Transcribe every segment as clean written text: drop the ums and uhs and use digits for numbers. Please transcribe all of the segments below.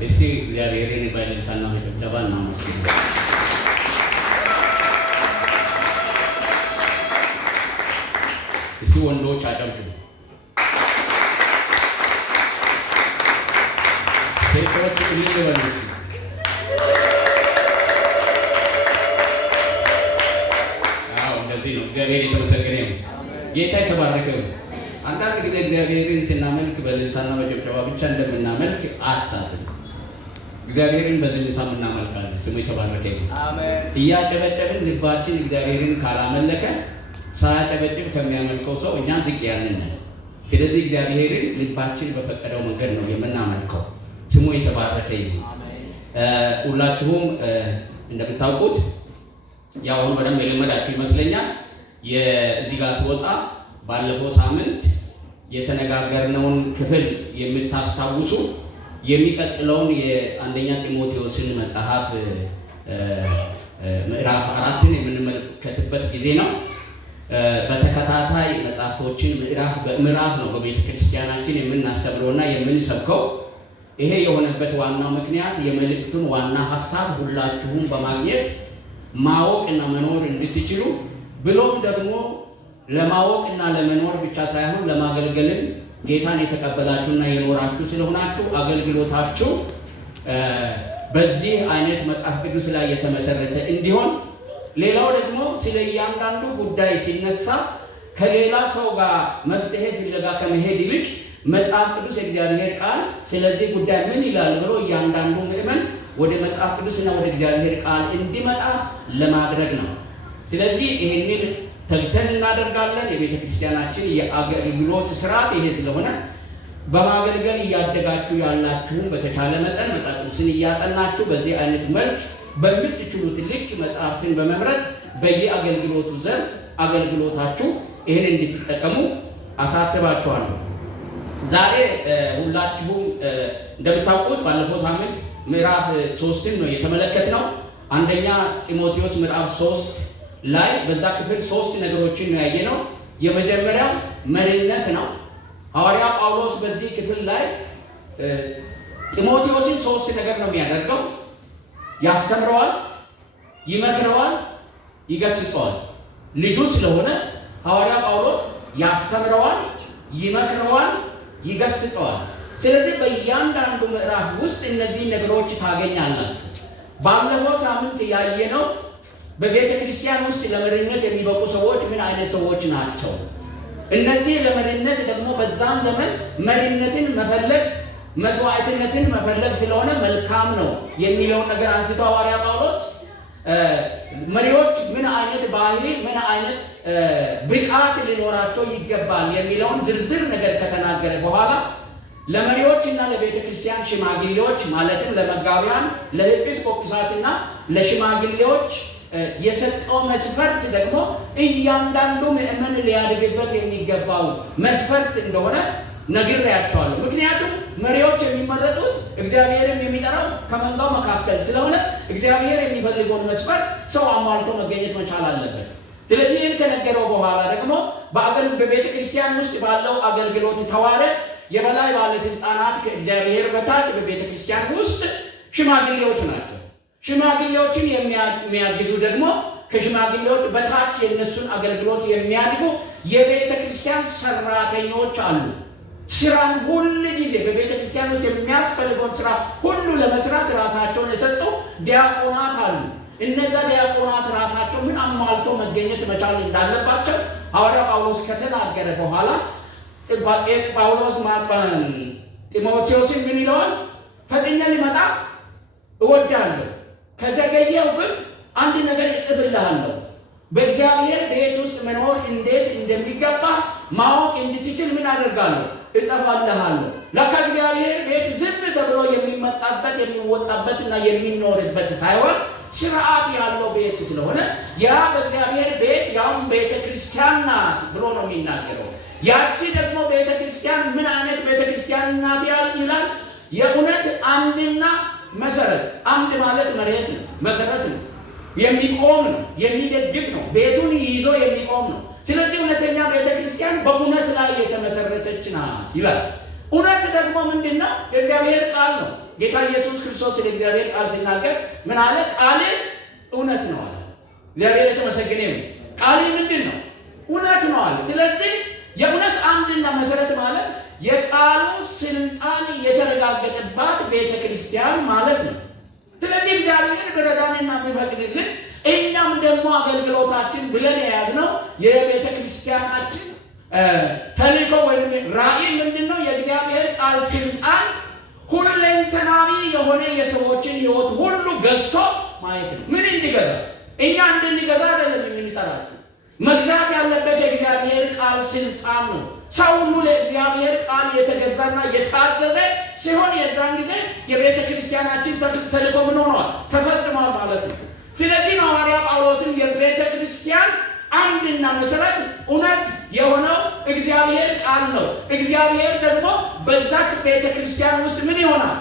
እስቲ እግዚአብሔርን በእልልታና በጭብጨባ እናመስግን። እስቲ ወንዶች አጨብጭቡ። ሴቶች እልል በሉ እስቲ። እንደዚህ ነው። እግዚአብሔር የተመሰገነ ይሁን። ጌታ የተባረከ ይሁን። አንዳንድ ጊዜ እግዚአብሔርን ስናመልክ በእልልታና በጭብጨባ ብቻ እንደምናመልክ አታስቡ። እግዚአብሔርን በዝምታ እናመልካለን። ስሙ የተባረከ ይሁን። አሜን። እያጨበጨብን ልባችን እግዚአብሔርን ካላመለከ ሳያጨበጭብ ከሚያመልከው ሰው እኛ ዝቅ ያልን ነን። ስለዚህ እግዚአብሔርን ልባችን በፈቀደው መንገድ ነው የምናመልከው። ስሙ የተባረከ ይሁን። ሁላችሁም እንደምታውቁት ያው አሁን በደንብ የለመዳችሁ ይመስለኛል። እዚህ ጋር ስወጣ ባለፈው ሳምንት የተነጋገርነውን ክፍል የምታስታውሱ የሚቀጥለውን የአንደኛ ጢሞቴዎስን መጽሐፍ ምዕራፍ 4ን የምንመለከትበት ጊዜ ነው። በተከታታይ መጽሐፍቶችን ምዕራፍ በምዕራፍ ነው በቤተ ክርስቲያናችን የምናስተምረውና የምንሰብከው። ይሄ የሆነበት ዋናው ምክንያት የመልእክቱን ዋና ሐሳብ ሁላችሁም በማግኘት ማወቅና መኖር እንድትችሉ ብሎም ደግሞ ለማወቅና ለመኖር ብቻ ሳይሆን ለማገልገልም ጌታን የተቀበላችሁና የኖራችሁ ስለሆናችሁ አገልግሎታችሁ በዚህ አይነት መጽሐፍ ቅዱስ ላይ የተመሰረተ እንዲሆን፣ ሌላው ደግሞ ስለ እያንዳንዱ ጉዳይ ሲነሳ ከሌላ ሰው ጋር መፍትሄ ፍለጋ ከመሄድ ይልቅ መጽሐፍ ቅዱስ የእግዚአብሔር ቃል ስለዚህ ጉዳይ ምን ይላል ብሎ እያንዳንዱ ምዕመን ወደ መጽሐፍ ቅዱስና ወደ እግዚአብሔር ቃል እንዲመጣ ለማድረግ ነው። ስለዚህ ይሄንን ተግተን እናደርጋለን። የቤተ ክርስቲያናችን የአገልግሎት ስርዓት ይሄ ስለሆነ በማገልገል እያደጋችሁ ያላችሁም በተቻለ መጠን መጽሐፍ ቅዱስን እያጠናችሁ በዚህ አይነት መልክ በምትችሉት ልክ መጽሐፍትን በመምረጥ በየአገልግሎቱ ዘርፍ አገልግሎታችሁ ይህን እንድትጠቀሙ አሳስባችኋለሁ። ዛሬ ሁላችሁም እንደምታውቁት ባለፈው ሳምንት ምዕራፍ 3ን ነው የተመለከትነው። አንደኛ ጢሞቴዎስ ምዕራፍ 3 ላይ በዛ ክፍል 3 ነገሮችን ነው ያየነው። የመጀመሪያው መሪነት ነው። ሐዋርያ ጳውሎስ በዚህ ክፍል ላይ ጢሞቴዎስን 3 ነገር ነው የሚያደርገው። ያስተምረዋል፣ ይመክረዋል፣ ይገስጸዋል። ልጁ ስለሆነ ሐዋርያ ጳውሎስ ያስተምረዋል፣ ይመክረዋል፣ ይገስጸዋል። ስለዚህ በእያንዳንዱ ምዕራፍ ውስጥ እነዚህ ነገሮች ታገኛላችሁ። ባለፈው ሳምንት ያየነው በቤተ ክርስቲያን ውስጥ ለመሪነት የሚበቁ ሰዎች ምን አይነት ሰዎች ናቸው? እነዚህ ለመሪነት ደግሞ በዛን ዘመን መሪነትን መፈለግ መስዋዕትነትን መፈለግ ስለሆነ መልካም ነው የሚለውን ነገር አንስቶ ሐዋርያ ጳውሎስ መሪዎች ምን አይነት ባህሪ ምን አይነት ብቃት ሊኖራቸው ይገባል የሚለውን ዝርዝር ነገር ከተናገረ በኋላ ለመሪዎችና ለቤተ ክርስቲያን ሽማግሌዎች ማለትም ለመጋቢያን፣ ለኤጲስቆጶሳትና ለሽማግሌዎች የሰጠው መስፈርት ደግሞ እያንዳንዱ ምዕመን ሊያድግበት የሚገባው መስፈርት እንደሆነ ነግሬያቸዋለሁ። ምክንያቱም መሪዎች የሚመረጡት እግዚአብሔርን የሚጠራው ከመንጋው መካከል ስለሆነ እግዚአብሔር የሚፈልገውን መስፈርት ሰው አሟልቶ መገኘት መቻል አለበት። ስለዚህ ይህን ከነገረው በኋላ ደግሞ በቤተ ክርስቲያን ውስጥ ባለው አገልግሎት ተዋረድ የበላይ ባለስልጣናት ከእግዚአብሔር በታች በቤተ ክርስቲያን ውስጥ ሽማግሌዎች ናቸው። ሽማግሌዎችን የሚያግዙ ደግሞ ከሽማግሌዎች በታች የእነሱን አገልግሎት የሚያድጉ የቤተ ክርስቲያን ሰራተኞች አሉ። ስራን ሁሉ ጊዜ በቤተ ክርስቲያን ውስጥ የሚያስፈልገውን ስራ ሁሉ ለመስራት ራሳቸውን የሰጡ ዲያቆናት አሉ። እነዛ ዲያቆናት ራሳቸው ምን አሟልቶ መገኘት መቻል እንዳለባቸው ሐዋርያ ጳውሎስ ከተናገረ በኋላ ጳውሎስ ጢሞቴዎስን ምን ይለዋል? ፈጥኜ ልመጣ እወዳለሁ፣ ከዘገየው ግን አንድ ነገር እጽፍልሃለሁ። በእግዚአብሔር ቤት ውስጥ መኖር እንዴት እንደሚገባ ማወቅ እንድትችል ምን አደርጋለሁ? እጽፍልሃለሁ። ለካ እግዚአብሔር ቤት ዝም ተብሎ የሚመጣበት የሚወጣበትና የሚኖርበት ሳይሆን ስርዓት ያለው ቤት ስለሆነ ያ በእግዚአብሔር ቤት ያውም ቤተ ክርስቲያን ናት ብሎ ነው የሚናገረው። ያቺ ደግሞ ቤተ ክርስቲያን ምን አይነት ቤተ ክርስቲያን ናት ይላል? የእውነት አምድና መሰረት። አምድ ማለት መሬት ነው፣ መሰረት ነው፣ የሚቆም ነው፣ የሚደግፍ ነው፣ ቤቱን ይዞ የሚቆም ነው። ስለዚህ እውነተኛ ቤተ ክርስቲያን በእውነት ላይ የተመሰረተች ናት ይላል። እውነት ደግሞ ምንድነው? የእግዚአብሔር ቃል ነው። ጌታ ኢየሱስ ክርስቶስ ለእግዚአብሔር ቃል ሲናገር ምን አለ? ቃል እውነት ነው አለ። እግዚአብሔር የተመሰገነ ይሁን። ቃል ምንድን ነው? እውነት ነው አለ። ስለዚህ የእውነት አንድና መሰረት ማለት የቃሉ ስልጣን የተረጋገጠባት ቤተክርስቲያን ማለት ነው። ስለዚህ እግዚአብሔር በረዳንና ቢፈቅድልን እኛም ደግሞ አገልግሎታችን ብለን የያዝነው የቤተክርስቲያናችን ተልእኮ ወይም ራዕይ ምንድነው? የእግዚአብሔር ቃል ስልጣን ሁለንተናዊ የሆነ የሰዎችን ሕይወት ሁሉ ገዝቶ ማየት ነው። ምን እንዲገዛ? እኛ እንድንገዛ አይደለም የምንጠራው። መግዛት ያለበት የእግዚአብሔር ቃል ስልጣን ነው። ሰው ሁሉ ለእግዚአብሔር ቃል የተገዛና የታዘዘ ሲሆን የዛን ጊዜ የቤተ ክርስቲያናችን ተልእኮ ምን ሆኗል? ተፈጽሟል ማለት ነው። ስለዚህ ሐዋርያ ጳውሎስን የቤተ ክርስቲያን አንድና መሰረት እውነት የሆነው እግዚአብሔር ቃል ነው። እግዚአብሔር ደግሞ በዛች ቤተ ክርስቲያን ውስጥ ምን ይሆናል?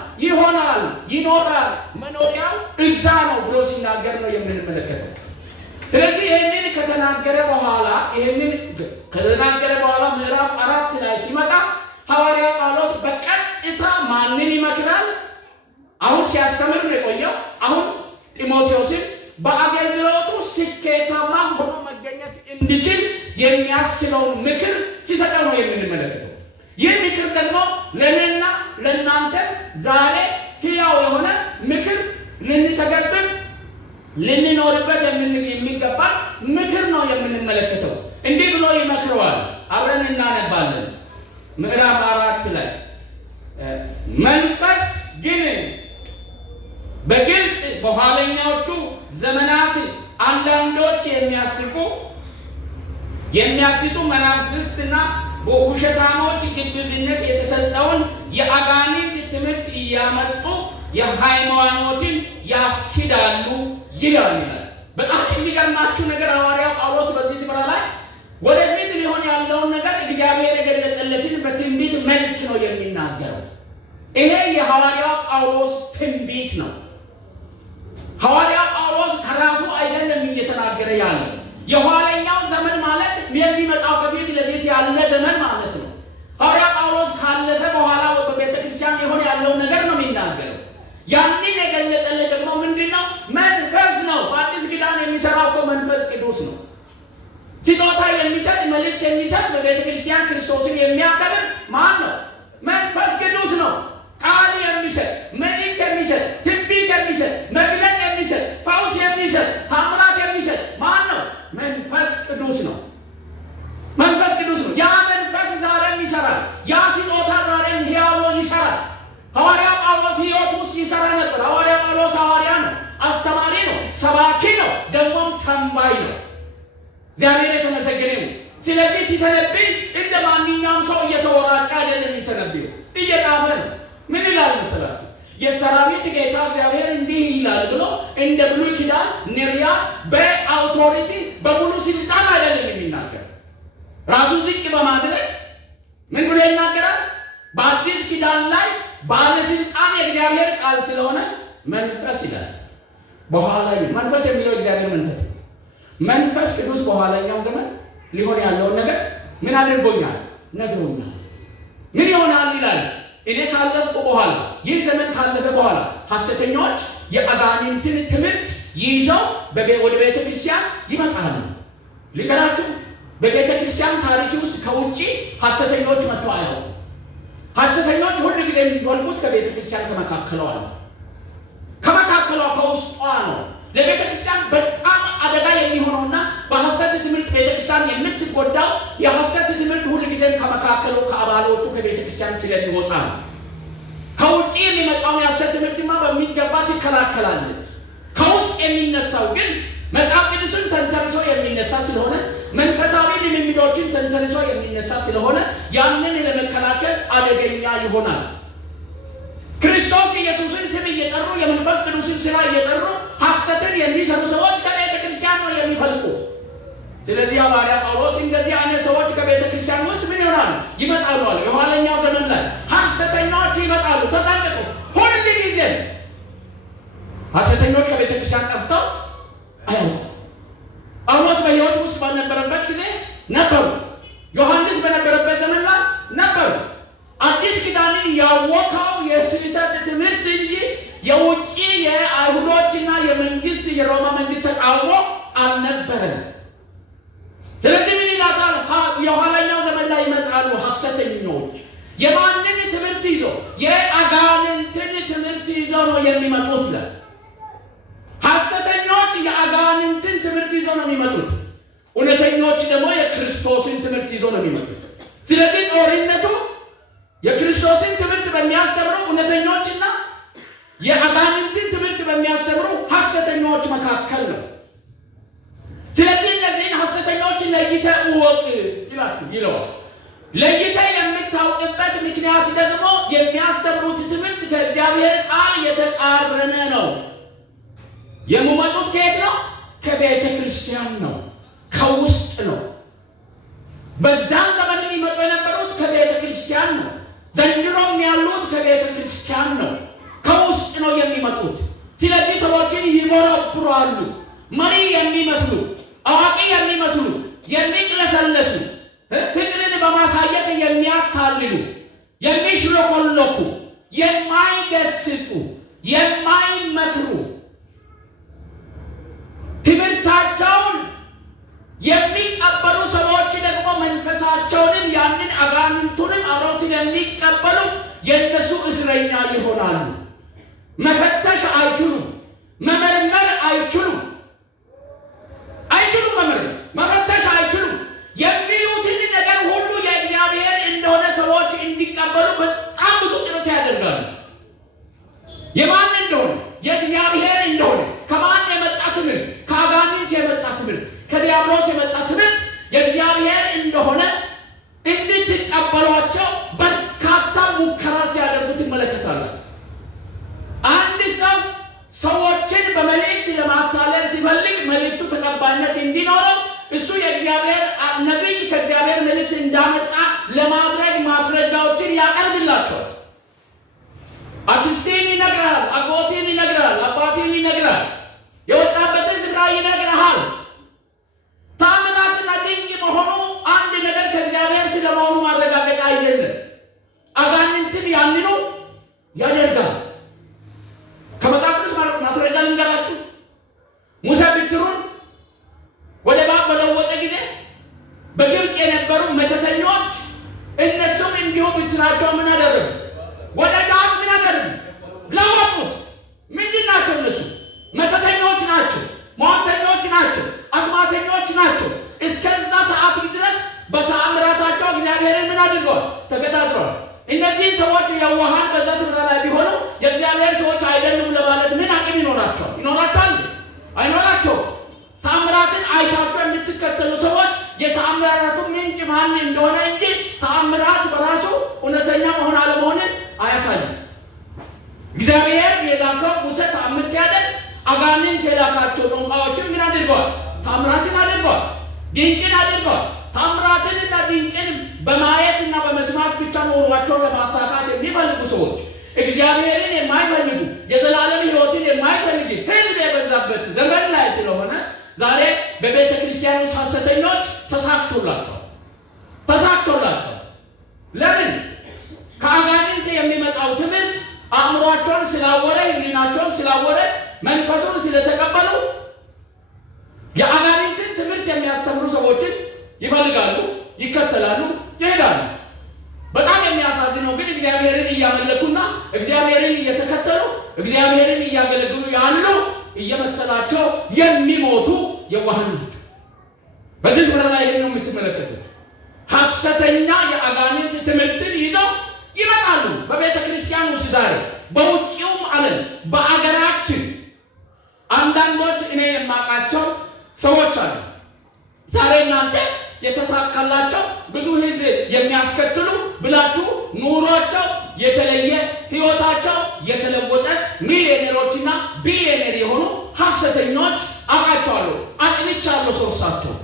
ይኖራል። መኖሪያው እዛ ነው ብሎ ሲናገር ነው የምንመለከተው። ስለዚህ ይህንን ከተናገረ በኋላ ምዕራፍ 4 ላይ ሲመጣ ሐዋርያ ጳውሎስ በቀጥታ ማንን ይመክራል? አሁን ሲያስተምር ነው የቆየው። አሁን ጢሞቴዎስን በአገልግሎቱ ስኬታማ ሆኖ መገኘት እንዲችል የሚያስችለውን ምክር ሲሰጠው ነው የምንመለከተው። ይህ ምክር ደግሞ ለእኔና ለእናንተ ዛሬ ሕያው የሆነ ምክር ልንተገብር ልንኖርበት የሚገባ ምክር ነው የምንመለከተው። እንዲህ ብሎ ይመክረዋል። አብረን እናነባለን። ምዕራፍ 4 ላይ መንፈስ ግን በግልጥ በኋለኛዎቹ ዘመናት አንዳንዶች የሚያስቱ መናፍስትና በውሸታሞች ግብዝነት የተሰጠውን የአጋንንት ትምህርት እያመጡ የሃይማኖትን ያስክዳሉ ይላል። በጣም የሚገርማችሁ ነገር ሐዋርያው ጳውሎስ በዚህ ስፍራ ላይ ወደፊት ሊሆን ያለውን ነገር እግዚአብሔር የገለጠለትን በትንቢት መልክ ነው የሚናገረው። ይሄ የሐዋርያው ጳውሎስ ትንቢት ነው። ሐዋርያው ጳውሎስ ከራሱ አይደለም እየተናገረ ያለው። የኋለኛው ዘመን ማለት የሚመጣው ከፊት ለፊት ያለ ዘመን ማለት ነው። ሐዋርያው ጳውሎስ ካለፈ በኋላ በቤተ ክርስቲያን ሊሆን ያለውን ነገር ነው የሚናገረው። ያንን የገለጠለት ደግሞ ምንድነው? መንፈስ ነው። በአዲስ ኪዳን የሚሰራው እኮ መንፈስ ቅዱስ ነው። ስጦታ የሚሰጥ መልእክት የሚሰጥ በቤተ ክርስቲያን ክርስቶስን የሚያከብር ማን ነው? መንፈስ ቅዱስ ነው። ቃል የሚሰጥ መልእክት የሚሰጥ ትንቢት የሚሰጥ መግለጥ የሚሰጥ ፈውስ የሚሰጥ ታምራት የሚሰጥ ማን ነው? መንፈስ ቅዱስ ነው። መንፈስ ቅዱስ ነው። ያ መንፈስ ዛሬም ይሰራል። ያ ስጦታ ዛሬም ሕያው ይሰራል። ሐዋርያ ጳውሎስ ሕይወት ውስጥ ይሰራ ነበር። ሐዋርያ ጳውሎስ ሐዋርያ ነው፣ አስተማሪ ነው፣ ሰባኪ ነው፣ ደግሞም ተንባይ ነው። እግዚአብሔር የተመሰገነ ነው። ስለዚህ ሲተነብይ እንደ ማንኛውም ሰው እየተወራጨ አይደለም የሚተነብየው፣ እየጻፈ ነው። ምን ይላል መሰላችሁ? የሰራዊት ጌታ እግዚአብሔር እንዲህ ይላል ብሎ እንደ ብሉይ ኪዳን ነቢያት በአውቶሪቲ በሙሉ ስልጣን አይደለም የሚናገር። ራሱን ዝቅ በማድረግ ምን ብሎ ይናገራል? በአዲስ ኪዳን ላይ ባለስልጣን የእግዚአብሔር ቃል ስለሆነ መንፈስ ይላል። በኋላ መንፈስ የሚለው እግዚአብሔር መንፈስ ነው። መንፈስ ቅዱስ በኋላኛው ዘመን ሊሆን ያለውን ነገር ምን አድርጎኛል? ነግሮኛል። ምን ይሆናል ይላል? እኔ ካለፍኩ በኋላ ይህ ዘመን ካለፈ በኋላ ሐሰተኞች የአጋንንትን ትምህርት ይዘው ወደ ቤተ ክርስቲያን ይመጣሉ። ሊገራችሁ በቤተ ክርስቲያን ታሪክ ውስጥ ከውጪ ሐሰተኞች መጥተው አያውቁም። ሐሰተኞች ሁሉ ጊዜ የሚወልቁት ከቤተ ክርስቲያን ከመካከሏ ከውስጧ ነው። ለቤተ ክርስቲያን በጣም አደጋ የሚሆነውና በሐሰት ትምህርት ቤተ ክርስቲያን የምትጎዳው የሐሰት ትምህርት ሁሉ ጊዜም ከመካከሉ ከአባሎቹ ከቤተ ክርስቲያን ስለሚወጣ ነው። ከውጪ የሚመጣውን የሐሰት ትምህርትማ በሚገባ ትከላከላለች። ከውስጥ የሚነሳው ግን መጽሐፍ ቅዱስን ተንተርሶ የሚነሳ ስለሆነ መንፈሳዊ ልምምዶችን ተንተርሶ የሚነሳ ስለሆነ ያንን ለመከላከል አደገኛ ይሆናል። ክርስቶስ ኢየሱስን ስም እየጠሩ የመንፈስ ቅዱስን ስራ እየጠሩ ሐሰትን የሚሰሩ ሰዎች ከቤተ ክርስቲያን ነው የሚፈልቁ። ስለዚህ ሐዋርያ ጳውሎስ እንደዚህ አይነት ሰዎች ከቤተ ክርስቲያን ውስጥ ምን ይሆናሉ? ይመጣሉ አለ። የኋለኛው ዘመን ላይ ሐሰተኞች ይመጣሉ። ተጠንቀቁ። ሁል ጊዜ ሐሰተኞች ከቤተ ክርስቲያን ጠፍተው አይወጡም። ጳውሎስ በሕይወት ውስጥ ባልነበረበት ጊዜ ነበሩ። ዮሐንስ በነበረበት ዘመን ላይ ነበሩ። አዲስ ኪዳንን ያወቀው የስህተት ትምህርት እንጂ የማንን ትምህርት ይዞ? የአጋንንትን ትምህርት ይዞ ነው የሚመጡት ይላል። ሐሰተኞች የአጋንንትን ትምህርት ይዞ ነው የሚመጡት። እውነተኞች ደግሞ የክርስቶስን ትምህርት ይዞ ነው የሚመጡት። ስለዚህ ጦርነቱ የክርስቶስን ትምህርት በሚያስተምሩ እውነተኞችና የአጋንንትን ትምህርት በሚያስተምሩ ሐሰተኞች መካከል ነው። ስለዚህ እነዚህን ሐሰተኞች ለይተህ እወቅ ይለዋል። ለይተህ የምታውቅበት ምክንያት ደግሞ የሚያስተምሩት ትምህርት ከእግዚአብሔር ቃል የተቃረነ ነው። የሚመጡት ከየት ነው? ከቤተ ክርስቲያን ነው፣ ከውስጥ ነው። በዛም ዘመን የሚመጡ የነበሩት ከቤተ ክርስቲያን ነው። ዘንድሮም ያሉት ከቤተ ክርስቲያን ነው፣ ከውስጥ ነው የሚመጡት። ስለዚህ ሰዎችን ይቦረብራሉ። መሪ የሚመስሉ፣ አዋቂ የሚመስሉ፣ የሚቅለሰለሱ፣ ፍቅርን በማሳየት የሚያታልሉ፣ የሚሽለኮለኩ፣ የማይገስጡ፣ የማይመክሩ፣ ትምህርታቸውን የሚቀበሉ ሰዎች ደግሞ መንፈሳቸውንም ያንን አጋንንቱንም አብረው ስለሚቀበሉ የእነሱ እስረኛ ይሆናሉ። መፈተሽ አይችሉም፣ መመርመር አይችሉም። መፈተሽ አይችሉም። የሚሉትን ነገር ሁሉ የእግዚአብሔር እንደሆነ ሰዎች እንዲቀበሉ በጣም ብዙ ጥረት ያደርጋሉ። የማን እንደሆነ? የእግዚአብሔር እንደሆነ። ከማን የመጣ ትምህርት? ከአጋንንት የመጣ ትምህርት፣ ከዲያብሎስ የመጣ ትምህርት የእግዚአብሔር እንደሆነ እንድትቀበሏቸው በርካታ ሙከራ ሲያደርጉ ትመለከታላችሁ። አንድ ሰው ሰዎችን በመልእክት ለማታለል ሲፈልግ መልእክቱ ተቀባይነት እንዲኖረው እሱ የእግዚአብሔር ነቢይ ከእግዚአብሔር መልእክት እንዳመጣ ለማድረግ ማስረጃዎችን ያቀርብላቸዋል። አክስቴን ይነግራል፣ አጎቴን ይነግራል፣ አባቴን ይነግራል፣ የወጣበትን ስፍራ ይነግርሃል። ታምራትና ድንቅ መሆኑ አንድ ነገር ከእግዚአብሔር ስለመሆኑ ማረጋገጫ አይደለም። አጋንንትን ያንኑ ያደርጋል። ከመጽሐፍ ቅዱስ ማስረጃ ልንገራችሁ። ሙሴ ብትሩን ወደ እባብ በለወጠ ጊዜ በግብፅ የነበሩ መተተኞች እነሱም እንዲሁ ብትራቸው ምን አደረጉ? ወደ እባብ ምን አደረጉ? ለወጡት። ምንድን ናቸው እነሱ? መተተኞች ናቸው፣ ሟርተኞች ናቸው፣ አስማተኞች ናቸው። እስከዛ ሰዓት ድረስ በተአምራታቸው እግዚአብሔርን ምን አድርገዋል? ተገዳድረዋል። እነዚህ ሰዎች የዋሃን በዛ ስፍራ ላይ ቢሆኑ የእግዚአብሔር ሰዎች አይደሉም ለማለት ምን አቅም ይኖራቸዋል? አይኖራቸውም። ተአምራትን አይታችሁ የምትከተሉ ሰዎች የተአምራቱ ምንጭ ማን እንደሆነ እንጂ ተአምራት በራሱ እውነተኛ መሆን አለመሆንን አያሳይም። እግዚአብሔር የላከው ሙሴ ተአምር ሲያደርግ አጋንንት የላካቸው ጠንቋዮችን ምን አድርገዋል? ተአምራትን አድርገዋል፣ ድንቅን አድርገዋል። ተአምራትንና ድንቅን በማየትና በመስማት ብቻ ኖሯቸውን ለማሳካት የሚፈልጉ ሰዎች፣ እግዚአብሔርን የማይፈልጉ የዘላለም ሕይወትን የማይፈልግ ሕዝብ የበዛበት ዘመን ላይ ስለሆነ ዛሬ በቤተ ክርስቲያን ውስጥ ሐሰተኞች ተሳክቶላቸዋል። ለምን? ከአጋንንት የሚመጣው ትምህርት አእምሯቸውን ስላወረ፣ ሕሊናቸውን ስላወረ፣ መንፈሱን ስለተቀበሉ የአጋንንትን ትምህርት የሚያስተምሩ ሰዎችን ይፈልጋሉ፣ ይከተላሉ፣ ይሄዳሉ። በጣም የሚያሳዝነው ግን እግዚአብሔርን እያመለኩና እግዚአብሔርን እየተከተሉ እግዚአብሔርን እያገለግሉ ያሉ እየመሰላቸው የሚሞቱ የዋሃን ናቸው። በዚህ ስፍራ ላይ ነው የምትመለከቱት። ሐሰተኛ የአጋንንት ትምህርትን ይዘው ይመጣሉ በቤተ ክርስቲያን ውስጥ ዛሬ፣ በውጭውም ዓለም በአገራችን አንዳንዶች እኔ የማውቃቸው ሰዎች አሉ። ዛሬ እናንተ የተሳካላቸው ብዙ ሕዝብ የሚያስከትሉ ብላችሁ ኑሯቸው የተለየ ሕይወታቸው የተለወጠ ሚሊዮነሮችና ቢሊዮነር የሆኑ ሐሰተኞች አውቃቸዋለሁ፣ አጥንቻለሁ። ሶርሳቸው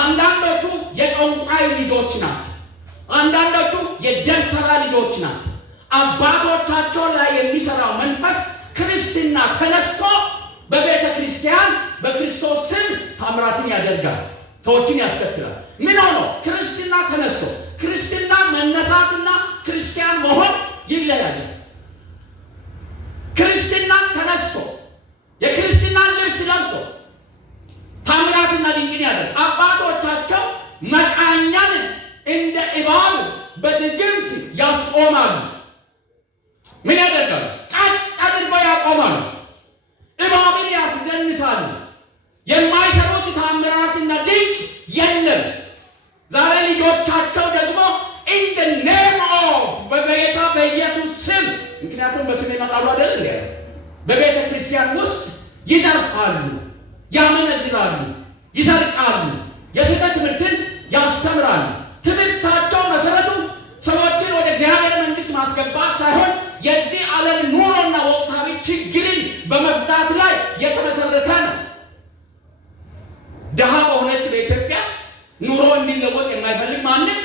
አንዳንዶቹ የጠንቋይ ልጆች ናቸው፣ አንዳንዶቹ የደብተራ ልጆች ናቸው። አባቶቻቸው ላይ የሚሰራው መንፈስ ክርስትና ተነስቶ በቤተ ክርስቲያን በክርስቶስ ስም ታምራትን ያደርጋል፣ ሰዎችን ያስከትላል። ምን ሆኖ? ክርስትና ተነስቶ። ክርስትና መነሳትና ክርስቲያን መሆን ይለያያል። ክርስትና ተነስቶ የክርስትና ልብስ ለብሶ ታምራትና ድንቅን ያደርጋል። አባቶቻቸው መቃኛን እንደ እባብ በድግር ያቆማሉ፣ እባብን ያስደንሳሉ። የማይሰሩት ተአምራትና ድንቅ የለም። ዛሬ ልጆቻቸው ደግሞ in the name of በጌታ በኢየሱስ ስም፣ ምክንያቱም በስም ይመጣሉ አይደል እንዴ? በቤተ ክርስቲያን ውስጥ ይዘርፋሉ፣ ያመነዝራሉ፣ ይሰርቃሉ፣ የስህተት ትምህርትን ያስተምራሉ። ትምህርታቸው መሰረቱ ሰዎችን ወደ እግዚአብሔር መንግስት ማስገባት ሳይሆን የዚህ ዓለም ኑሮና ወቅታዊ ችግርን በመፍታት ላይ የተመሰረተ ነው። ድሃ በሆነች በኢትዮጵያ ኑሮ እንዲለወጥ የማይፈልግ ማንም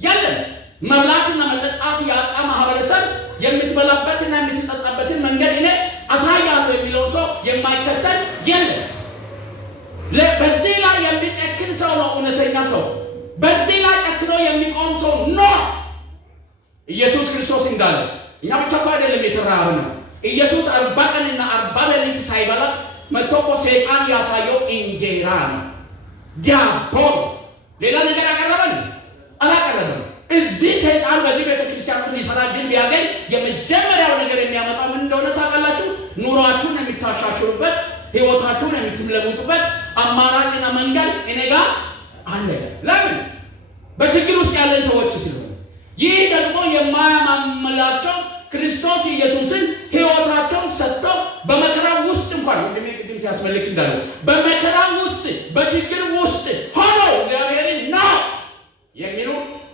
የለም። መብላትና መጠጣት ያጣ ማህበረሰብ የምትበላበትና የምትጠጣበትን መንገድ እኔ አሳያለሁ የሚለው ሰው የማይከተል የለም። በዚህ ላይ የሚጨክን ሰው ነው እውነተኛ ሰው። በዚህ ላይ ጨክኖ የሚቆም ሰው ነው። ኢየሱስ ክርስቶስ እንዳለ እኛ ብቻ እኮ አይደለም የተራበው። ኢየሱስ 40 ቀንና 40 ሌሊት ሳይበላ መጥቶ እኮ ሰይጣን ያሳየው እንጀራ ነው፣ ዳቦ። ሌላ ነገር አላቀረበም። እዚህ ሰይጣን በዚህ ቤተክርስቲያን ውስጥ ሊሰራ ግን ቢያገኝ የመጀመሪያው ነገር የሚያመጣው ምን እንደሆነ ታውቃላችሁ? ኑሯችሁን የሚታሻሽሩበት፣ ህይወታችሁን የምትለውጡበት አማራጭና መንገድ እኔ ጋር አለ። ለምን? በችግር ውስጥ ያለን ሰዎች ስለሆነ። ይህ ደግሞ የማያማምላቸው ክርስቶስ ኢየሱስን ህይወታቸውን ሰጥተው በመከራ ውስጥ እንኳን ቅድም ሲያስፈልግ እንዳለ በመከራ ውስጥ በችግር ውስጥ ሆነው እግዚአብሔርን ነው የሚሉ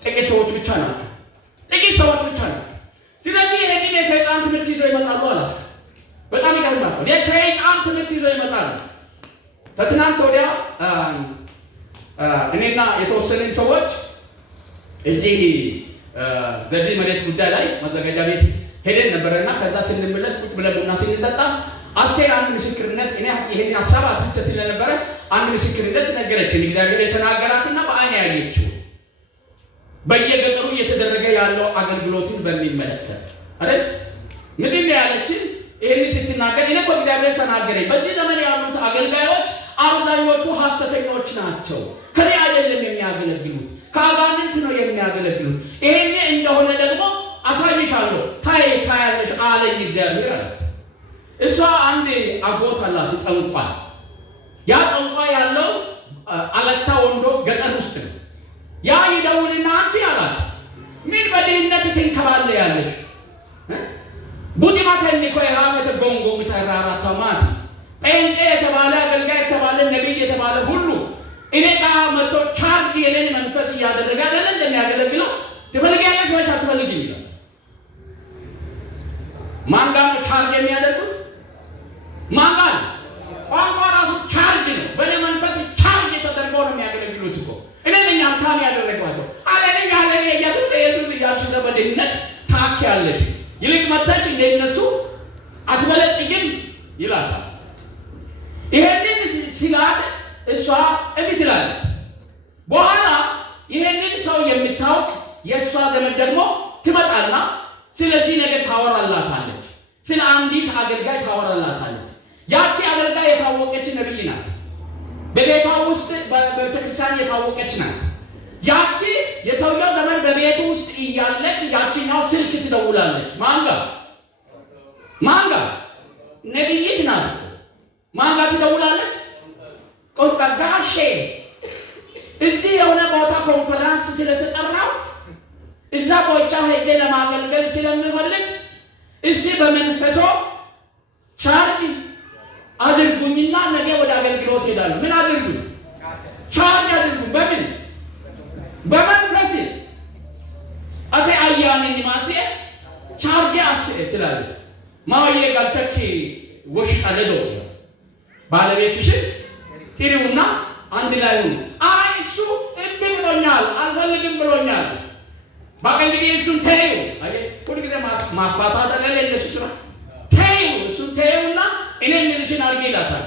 ጥቂት ሰዎች ብቻ ናቸው። ጥቂት ሰዎች ብቻ ናቸው። ስለዚህ ይህንን የሰይጣን ትምህርት ይዘው ይመጣሉ አላት። በጣም ይገርማል። የሰይጣን ትምህርት ይዘው ይመጣሉ። ከትናንት ወዲያ እኔና የተወሰኑን ሰዎች እዚህ በዚህ መሬት ጉዳይ ላይ ማዘጋጃ ቤት ሄደን ነበርና ከዛ ስንመለስ ቁጭ ብለን ቡና ስንጠጣ አሴር አንድ ምስክርነት እኔ ይሄን ሐሳብ አስቸ ስለነበረ አንድ ምስክርነት ነገረችን። እግዚአብሔር የተናገራትና በአይን ያየችው በየገጠሩ እየተደረገ ያለው አገልግሎትን በሚመለከት አይደል? ምንድን ነው ያለችን? ይሄን ስትናገር እኔ እኮ እግዚአብሔር ተናገረኝ። በዚህ ዘመን ያሉት አገልጋዮች አብዛኞቹ ሐሰተኞች ናቸው። ከኔ አይደለም የሚያገለግሉት፣ ከአጋንንት ነው የሚያገለግሉት። ይሄኔ እንደሆነ ደግሞ አሳይሻለሁ፣ ታያለሽ አለኝ እግዚአብሔር አለ። እሷ አንድ አጎት አላት ጠንቋይ። ያ ጠንቋይ ያለው አለታ ወንዶ ገጠር ውስጥ ነው። ያ ይደውልና አንቺ አላት ምን በድህነት ትንከባለ ያለሽ ቡጢ ማተን እኮ ያመተ ጎንጎ ምተራራታ ማት ጴንጤ የተባለ አገልጋይ የተባለ ነብይ የተባለ ሁሉ እኔ ጋር መጥቶ ቻርጅ የሌለ መንፈስ እያደረገ አይደል እንደሚያገለግለው ትፈልጊያለሽ ወይ አትፈልጊም ይላል። ማን ጋር ነው ቻርጅ የሚያደርጉት? ማን ጋር? ቋንቋ ራሱ ቻርጅ ነው። በኔ መንፈስ ቻርጅ ተደርገው ነው የሚያገለግሉት እኮ እኔ ነኝ አምታም ያደረጓቸው አለኝ ኢየሱስ እያልሽ በድህነት ታኪያለሽ ይልቅ መጥተሽ እንደነሱ አትበለጥግም ይላል። ይሄንን ሲላት እሷ እምቢ ትላለች። በኋላ ይሄንን ሰው የምታውቅ የእሷ ዘመድ ደግሞ ትመጣና ስለዚህ ነገር ታወራላታለች። ስለ አንዲት አገልጋይ ታወራላታለች። ያቺ አገልጋይ የታወቀች ነብይ ናት። በቤቷ ውስጥ በቤተክርስቲያን የታወቀች ናት። ያቺ የሰውየው ዘመድ በቤቱ ውስጥ እያለች ያቺኛው ስልክ ትደውላለች። ማን ጋር? ነብይት ናት። ማን ጋር ትደውላለች? ቆጣጋሼ እዚህ የሆነ ቦታ ኮንፈረንስ ስለተጠራው እዛ ቦታ ሄጄ ለማገልገል ስለምፈልግ እሺ በመንፈሶ ቻርጅ አድርጉኝና ነገ ወደ አገልግሎት ሄዳለሁ። ምን አድርጉኝ? ቻርጅ አድርጉ። በምን? በመንፈስ አተ አያኔ ማሴ ቻርጅ አስ ትላለች። ማውዬ ጋርተች ወሽ አለዶ ባለቤትሽ ጥሪውና አንድ ላይ ነው። አይ እሱ እምቢ ብሎኛል፣ አልፈልግም ብሎኛል። በቃ እንግዲህ እሱን ተይው። አይ ሁሉ ጊዜ ማፋታት አይደለ እነሱ ስራ። ተይው፣ እሱን ተይውና እኔ ምንሽን አድርጌ ይላታል።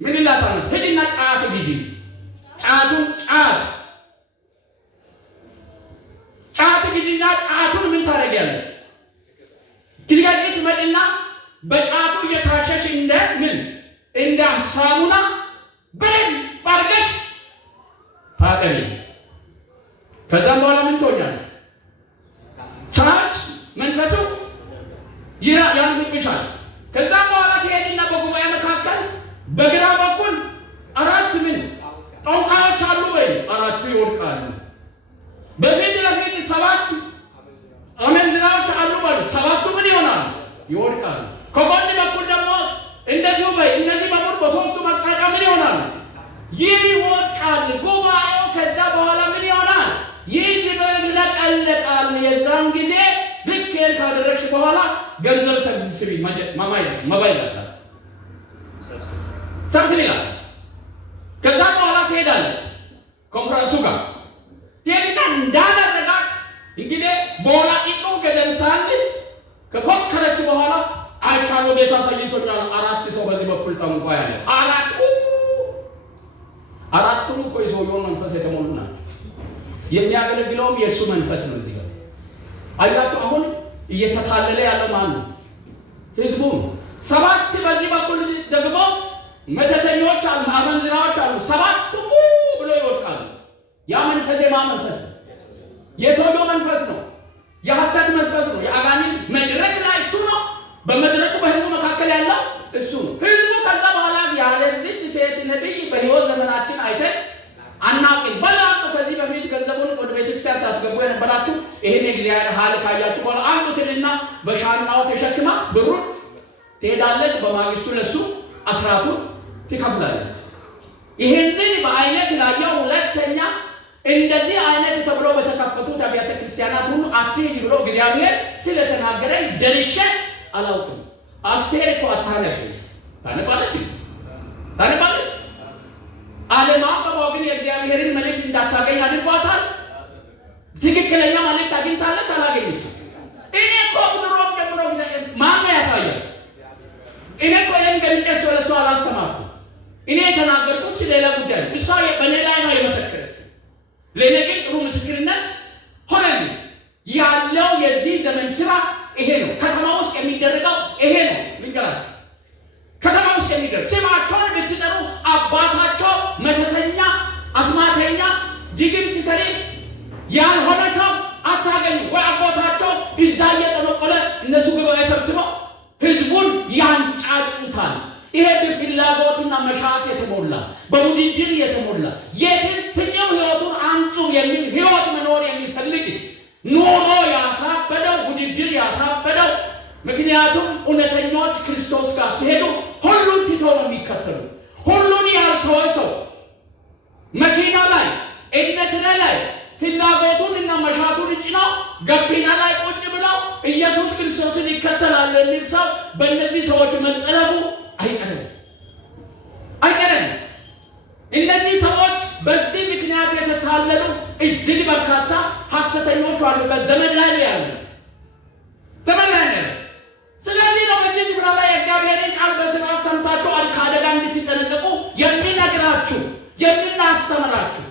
ምን ይላታል? ሂድና ጫት ግዢ። ጫት ግዢና ጫቱን ምን ታደርጊያለሽ? ግልጋሎት ትመጪና በጫቱ እየታሸሽ እንደ ሳሙና በደንብ አድርገሽ ታጠቢ። ከዛም በኋላ ምን ትሆኛለሽ? ቻርጅ መንፈሱ ያንብብሻል። ከዛ በኋላ ትሄድና በጉባኤ መካከል በግራ በኩል 4 ምን ጠንቋዮች አሉ ወይ? 4 ይወድቃሉ። በፊት ለፊት 7 አመንዝራዎች አሉ ወይ? 7ቱ ምን ይሆናሉ? ይወድቃሉ። ከጎን በኩል ደግሞ እንደዚሁ በይ እነዚህ በሙሉ በሶስቱ መቅጣጫ ምን ይሆናሉ? ይወድቃል። ጉባኤው ከዛ በኋላ ምን ይሆናል? ይለቀለቃል። የዛን ጊዜ ልኬል ካደረግሽ በኋላ ገንዘብ ሰብስቢ መባይል አላት ሰብስቢ ይላል። ከዛ በኋላ ትሄዳለህ ኮንፈረንሱ ጋር ትሄድና እንዳደረጋት እንግዲህ በኋላ ቂጡ ገደል ሳል ከፎከረች በኋላ አይቻሉ ቤታ ሳይቶኛል 4 ሰው በዚህ በኩል ጠንቋ ያለ አራቱም እኮ የሰውየውን መንፈስ የተሞሉ ናቸው። የሚያገለግለውም የእሱ መንፈስ ነው። እዚህ ጋር አያችሁ አሁን እየተታለለ ያለው ማን ነው? ህዝቡ። 7 በዚህ በኩል ደግሞ መተተኞች አሉ፣ አመንዝራዎች አሉ። 7 ብሎ ይወድቃሉ። ያ መንፈስ የማን መንፈስ ነው? የሰውየው መንፈስ ነው። የሐሰት መንፈስ ነው። የአጋንንት መድረክ ላይ እሱ ነው። በመድረኩ በህዝቡ መካከል ያለው እሱ ነው። ህዝቡ ከዛ በኋላ ያለዚህ ሴት ነብይ በህይወት ዘመናችን አይተን አናውቅም። በላጡ ከዚህ በፊት ገንዘቡን ወደ ቤተክርስቲያን ታስገቡ የነበራችሁ ይሄን የእግዚአብሔር ሐል ካያችሁ በኋላ አንዱትና በሻንጣው ተሸክማ ብሩን ትሄዳለች። በማግስቱ ለሱ አስራቱን ትከፍላለች። ይሄንን በአይነት ላየው ሁለተኛ እንደዚህ አይነት ተብሎ በተከፈቱት አብያተ ክርስቲያናት ሁሉ አትሂድ ብሎ እግዚአብሔር ስለተናገረኝ ደርሼ አላውቅም። አስቴር እኮ አታነብ ታነባለች አለማንበቧ ግን የእግዚአብሔርን መልእክት እንዳታገኝ አድርጓታል። ትክክለኛ መልእክት አግኝታለች አላገኘችም። እኔ እኮ ድሮም ጀምሮ ማን ያሳያል? እኔ እኮ ይህን ገልጬ ስለሷ አላስተማርኩም። እኔ የተናገርኩት ስለሌላ ጉዳይ ነው። እሷ በእኔ ላይ ነው የመሰከረችው። ለእኔ ግን ጥሩ ምስክርነት ሆነልኝ። ያለው የዚህ ዘመን ስራ ይሄ ነው። ከተማ ውስጥ የሚደረገው ይሄ ነው። ልንገራችሁ ከተማ ውስጥ የሚደረግ ስማቸውን ብትጠሩ አባታቸው መተተኛ፣ አስማተኛ፣ ድግምት ሰሪ ያልሆነ ሰው አታገኙ። ወይ አባታቸው እዛ እየጠመቆለ እነሱ ጉባኤ ሰብስበው ህዝቡን ያንጫጩታል። ይሄ በፍላጎትና መሻት የተሞላ በውድድር የተሞላ የትን ፍጪው ህይወቱን አንጹ የሚል ህይወት መኖር የሚፈልግ ኑሮ ያሳበደው ውድድር ያሳበደው። ምክንያቱም እውነተኞች ክርስቶስ ጋር ሲሄዱ ሁሉን ትቶ ነው የሚከተሉ። ሁሉን ያልተወ ሰው መኪና ላይ እምነት ላይ ፍላጎቱን እና መሻቱን ጭነው ገቢና ላይ ቁጭ ብለው ኢየሱስ ክርስቶስን ይከተላል የሚል ሰው በእነዚህ ሰዎች መጠለቡ አይቀርም። እነዚህ ሰዎች በዚህ ምክንያት የተታለሉ እጅግ በርካታ ሐሰተኞች አሉበት ዘመን ላይ ያሉ ዘመን ላይ ነው። ስለዚህ ነው በዚህ ስፍራ ላይ የእግዚአብሔርን ቃል በስርዓት ሰምታችሁ ከአደጋ እንድትጠነቀቁ የሚነግራችሁ የምናስተምራችሁ።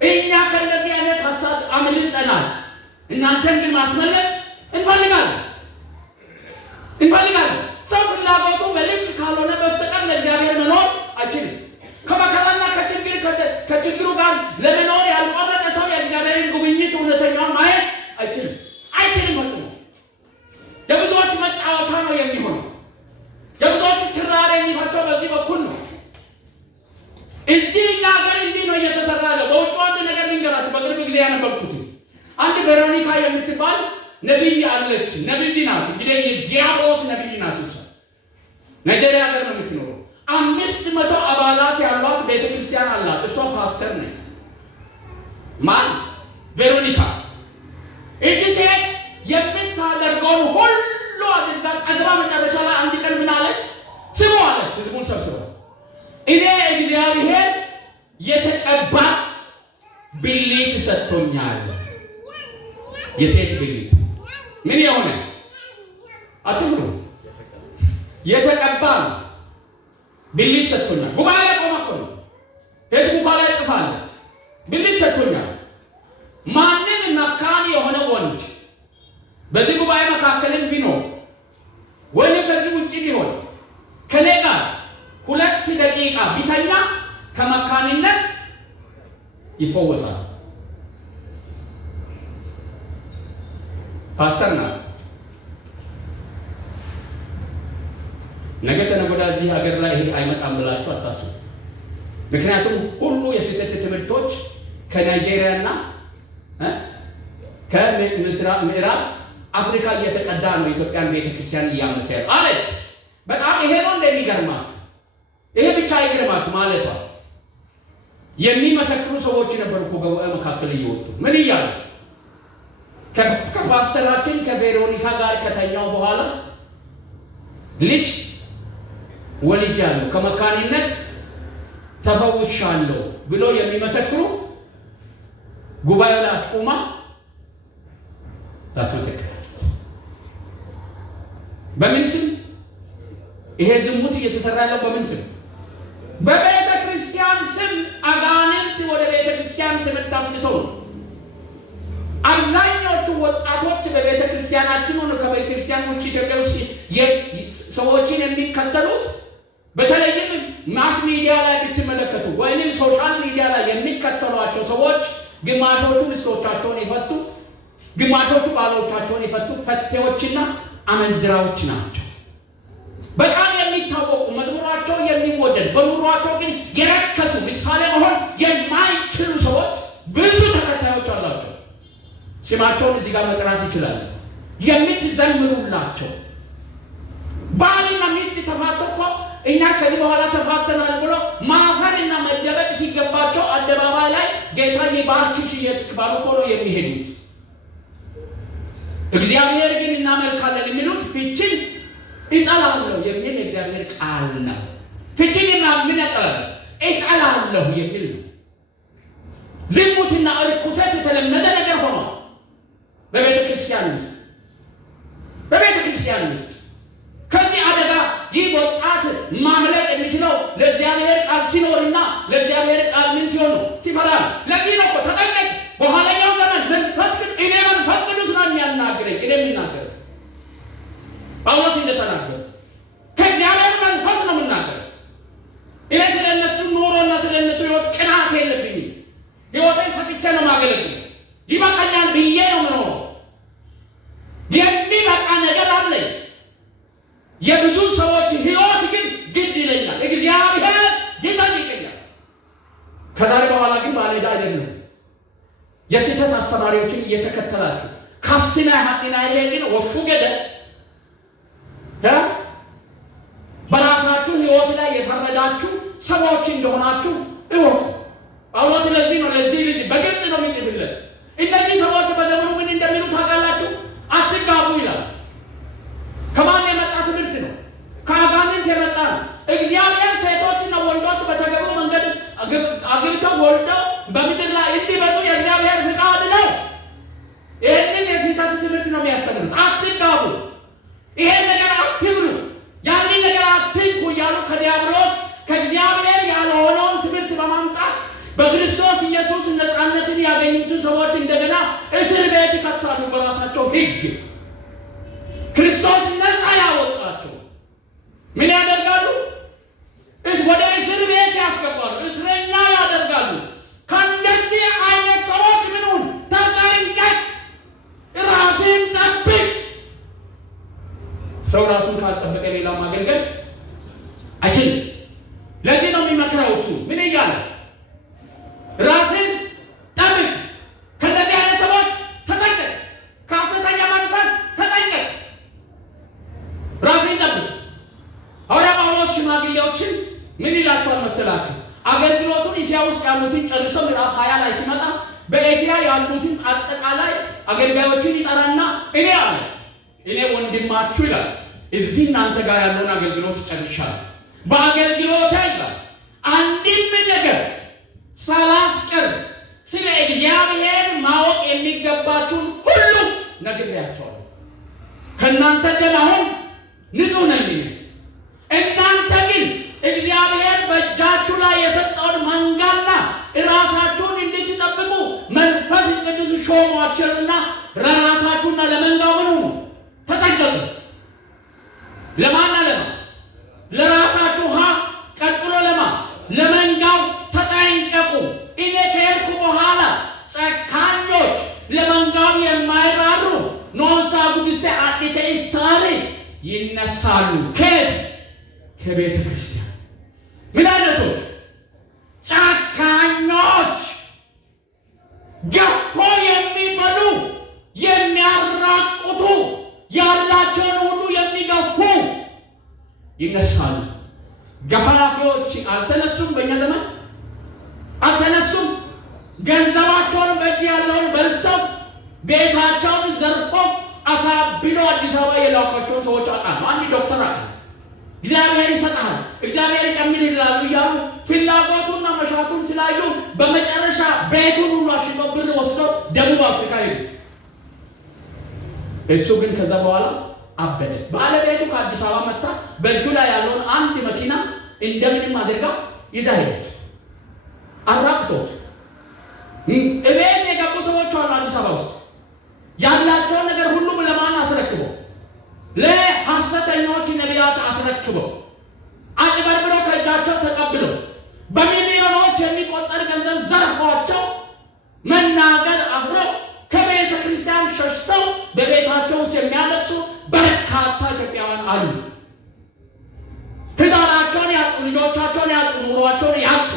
እኛ ከእንደዚህ አይነት ሐሳብ አምልጠናል። እናንተን ግን ማስመለጥ እንፈልጋለን። ሰው ፍላጎቱ በልክ ካልሆነ በስተቀር ለእግዚአብሔር መኖር አይችልም። ከመከራና ከችግሩ ጋር ለመኖር ያልቆረጠ ሰው የእግዚአብሔርን ጉብኝት እውነተኛውን ማየት አይችልም። ፈጽሞ የብዙዎች መጫወቻ ነው የሚሆነው። የብዙዎች ትራር የሚፈሰው በዚህ በኩል ነው። እዚህ እኛ ሀገር እንዲህ ነው እየተሰራ ያለው። በውጭ አንድ ነገር ልንገራችሁ። በቅርብ ጊዜ ያነበብኩት አንድ ቬሮኒካ የምትባል ነቢይ አለች። ነቢይ ናት እንግዲህ የዲያብሎስ ነቢይ ናት። እሷ ናይጄሪያ ሀገር ነው የምትኖረው። 500 አባላት ያሏት ቤተክርስቲያን አላት። እሷ ፓስተር ነች። ማን? ቬሮኒካ። እዚህ ሴት የምታደርገውን ሁሉ አድርጋ ቀዝባ መጨረሻ ላይ አንድ ቀን ምን አለች? ስሙ አለች። ህዝቡን ሰብስበው እኔ እግዚአብሔር የተቀባ ብልት ሰጥቶኛል። የሴት ብልት ምን የሆነ አትፍሩ፣ የተቀባ ብልት ሰጥቶኛል። ጉባኤ ላይ ቆማ እኮ ነው። ፌስቡክ ላይ ጽፋለ ብልት ሰጥቶኛል። ማንም መካን የሆነ ወንድ በዚህ ጉባኤ መካከልን ቢኖር ወይም ከዚህ ውጪ ቢሆን ከኔ ጋር 2 ደቂቃ ቢተኛ ከመካንነት ይፈወሳል። ፓስተር ናት። ነገ ተነገ ወዲያ እዚህ ሀገር ላይ ይሄ አይመጣም ብላችሁ አታስቡ። ምክንያቱም ሁሉ የስህተት ትምህርቶች ከናይጄሪያና ከምዕራብ አፍሪካ እየተቀዳ ነው ኢትዮጵያን ቤተክርስቲያን እያመሰ ያለው አለች። በጣም ይሄ ነው እንደሚገርማት። ይሄ ብቻ አይገርማት ማለቷ። የሚመሰክሩ ሰዎች ነበሩ እኮ በጉባኤ መካከል እየወጡ ምን እያሉ ከፓስተራችን ከቬሮኒካ ጋር ከተኛው በኋላ ልጅ ወልጃለሁ ከመካንነት ተፈውሻለሁ ብሎ የሚመሰክሩ ጉባኤው ላይ አስቆማ ታስመሰክራለች። በምን ስም? ይሄ ዝሙት እየተሰራ ያለው በምን ስም? በቤተ ክርስቲያን ስም። አጋንንት ወደ ቤተ ክርስቲያን ትምህርት አምጥተው ነው። አብዛኞቹ ወጣቶች በቤተ ክርስቲያናችን ሆነ ከቤተ ክርስቲያን ውጭ ኢትዮጵያ ውስጥ ሰዎችን የሚከተሉት በተለይም ማስ ሚዲያ ላይ ብትመለከቱ ወይንም ሶሻል ሚዲያ ላይ የሚከተሏቸው ሰዎች ግማሾቹ ሚስቶቻቸውን የፈቱ፣ ግማሾቹ ባሎቻቸውን የፈቱ ፈቴዎችና አመንዝራዎች ናቸው። በጣም የሚታወቁ መዝሙራቸው የሚወደድ በኑሯቸው ግን የረከሱ ምሳሌ መሆን የማይችሉ ሰዎች ብዙ ተከታዮች አላቸው። ስማቸውን እዚህ ጋር መጥራት ይችላል። የምትዘምሩላቸው ባልና ሚስት ተፋተው እኮ እኛ ከዚህ በኋላ ተፋተናል ብሎ ማፈርና መደበቅ ሲገባቸው አደባባይ ላይ ጌታ ይባርክሽ እየተባሉ እኮ ነው የሚሄዱት። እግዚአብሔር ግን እናመልካለን የሚሉት ፍቺን እጠላለሁ የሚል የእግዚአብሔር ቃል ነው። ፍቺን ምን ያጠላል? እጠላለሁ የሚል ነው። ዝሙትና ርኩሰት የተለመደ ነገር ሆኗል በቤተ ክርስቲያን ውስጥ። ከዚህ አደጋ ይህ ወጣት ማምለጥ የሚችለው ለእግዚአብሔር ቃል ሲኖርና ለእግዚአብሔር ቃል ምን ሲሆን ነው? ሲፈራ። ለዚህ ነው ተጠንቀቅ። በኋለኛው ዘመን መንፈስ ቅዱስ ነው የሚያናግረኝ። እኔ የምናገር ጳውሎስ እንደተናገረ ከእግዚአብሔር መንፈስ ነው የምናገረው። እኔ ስለ እነሱ ኑሮና ስለ እነሱ ሕይወት ቅናት የለብኝም። ሕይወቴን ሰጥቼ ነው ማገለግል። ይበቃኛል ብዬ ነው የምኖረው። የሚበቃ ነገር አለኝ። የብዙ ሰዎች ሕይወት ግን ግድ ይለኛል። እግዚአብሔር ይጠይቀኛል። ከዛሬ በኋላ ግን ባለዕዳ አይደለም። የስህተት አስተማሪዎችን እየተከተላችሁ ካስና ሀዲና ይሄን ወፉ ገደ በራሳችሁ ሕይወት ላይ የፈረዳችሁ ሰዎች እንደሆናችሁ እወቁ። ጳውሎስ ለዚህ ነው ለዚህ ልጅ በግልጽ ነው የሚጽፍለት። እነዚህ ሰዎች በዘመኑ ምን እንደሚሉ ታውቃላችሁ? አትጋቡ ይላል። ከማን የመጣ ትምህርት ነው? ከአጋንንት የመጣ ነው። እግዚአብሔር ሴቶችና ወንዶች በተገቢው መንገድ አግብተው ወልደው በምድር ላይ እንዲበዙ የእግዚአብሔር ፍቃድ ነው። ይህንን የስህተት ትምህርት ነው የሚያስተምሩት። አትጋቡ፣ ይሄን ነገር አትብሉ፣ ያንን ነገር አትንኩ እያሉ ከዲያብሎስ ከእግዚአብሔር ያልሆነውን ትምህርት በማምጣት በክርስቶስ ኢየሱስ ነፃነትን ያገኙትን ሰዎች እንደገና እስር ቤት ይከታሉ። በራሳቸው ሕግ ክርስቶስ ነፃ ያወጣቸው ምን ያደርጋሉ? ወደ እስር ቤት ያስገባሉ፣ እስረኛ ያደርጋሉ። ከእንደዚህ አይነት ሰዎች ምኑን ተጠንቀቅ፣ ራስን ጠብቅ። ሰው ራሱን ካልጠበቀ ሌላ ማገልገል አይችልም። ለዚህ ነው የሚመክረው እሱ ምን እያለ ራስን ጠብቅ፣ ከእንደዚህ አይነት ሰዎች ተጠንቀቅ፣ ከሐሰተኛ መንፈስ ተጠንቀቅ፣ ራስን ጠብቅ። ሐዋርያ ጳውሎስ ሽማግሌዎችን ምን ይላቸዋል መሰላችሁ? አገልግሎቱን እስያ ውስጥ ያሉትን ጨርሶ ምዕራፍ 20 ላይ ሲመጣ በኤስያ ያሉትን አጠቃላይ አገልጋዮችን ይጠራና እኔ ወንድማችሁ ይላል እዚህ እናንተ ጋር ያለውን አገልግሎት ጨርሻለሁ። በአገልግሎቴ ይላል አንድም ነገር ሳላስቀር ስለ እግዚአብሔር ማወቅ የሚገባችሁን ሁሉ ነግሬያቸዋለሁ። ከእናንተ ደም አሁን ንጹሕ ነኝ። እናንተ ግን እግዚአብሔር በእጃችሁ ላይ የሰጠውን መንጋና ራሳችሁን እንድትጠብቁ መንፈስ ቅዱስ ሾሟችሁና ለራሳችሁና ለመንጋው ምን ሁኑ? ተጠንቀቁ። ለማን? ለራሳችሁ ቀጥሎ ለመንጋው ተጠንቀቁ። እኔ ከሄድኩ በኋላ ጨካኞች ለመንጋው የማይራሩ ኖንሳ ጉድሴ አዲተ ኢታሪ ይነሳሉ። ከቤተ ክርስቲያን ምን አይነቱ ጨካኞች ገፎ የሚበሉ የሚያራቁቱ ያላቸውን ሁሉ የሚገፉ ይነሳሉ። ገፋፊዎች አልተነሱም። በእኛ ዘመን አልተነሱም። ገንዘባቸውን በእጅ ያለውን በልተው ቤታቸውን ዘርፈው አሳብሎ አዲስ አበባ የላኳቸው ሰዎች አውቃለሁ። አንድ ዶክተር አለ እግዚአብሔር ይሰጣል እግዚአብሔር ይጨምር ይላሉ እያሉ ፍላጎቱና መሻቱን ስላዩ በመጨረሻ ቤቱን ሁሉ አሽጦ ብር ወስዶ ደቡብ አፍሪካ ሄዱ። እሱ ግን ከዛ በኋላ አበደ። ባለቤቱ ከአዲስ አበባ መጣ። በእጁ ላይ ያለውን አንድ መኪና እንደምንም አድርጋ ይዛ ሄደች። አራቅቶ እቤት የገቡ ሰዎች አሉ አዲስ አበባ ውስጥ ያላቸውን ነገር ሁሉም ለማን አስረክቦ ለሐሰተኞች ነቢያት አስረክቦ አጭበርብሮ ከእጃቸው ተቀብሎ በሚሊዮኖች የሚቆጠር ገንዘብ ዘርፏቸው መናገር አፍሮ ከቤተ ክርስቲያን ሸሽተው በቤታቸው ውስጥ የሚያለቅሱ በርካታ ኢትዮጵያውያን አሉ። ትዳራቸውን ያጡ፣ ልጆቻቸውን ያጡ፣ ኑሯቸውን ያጡ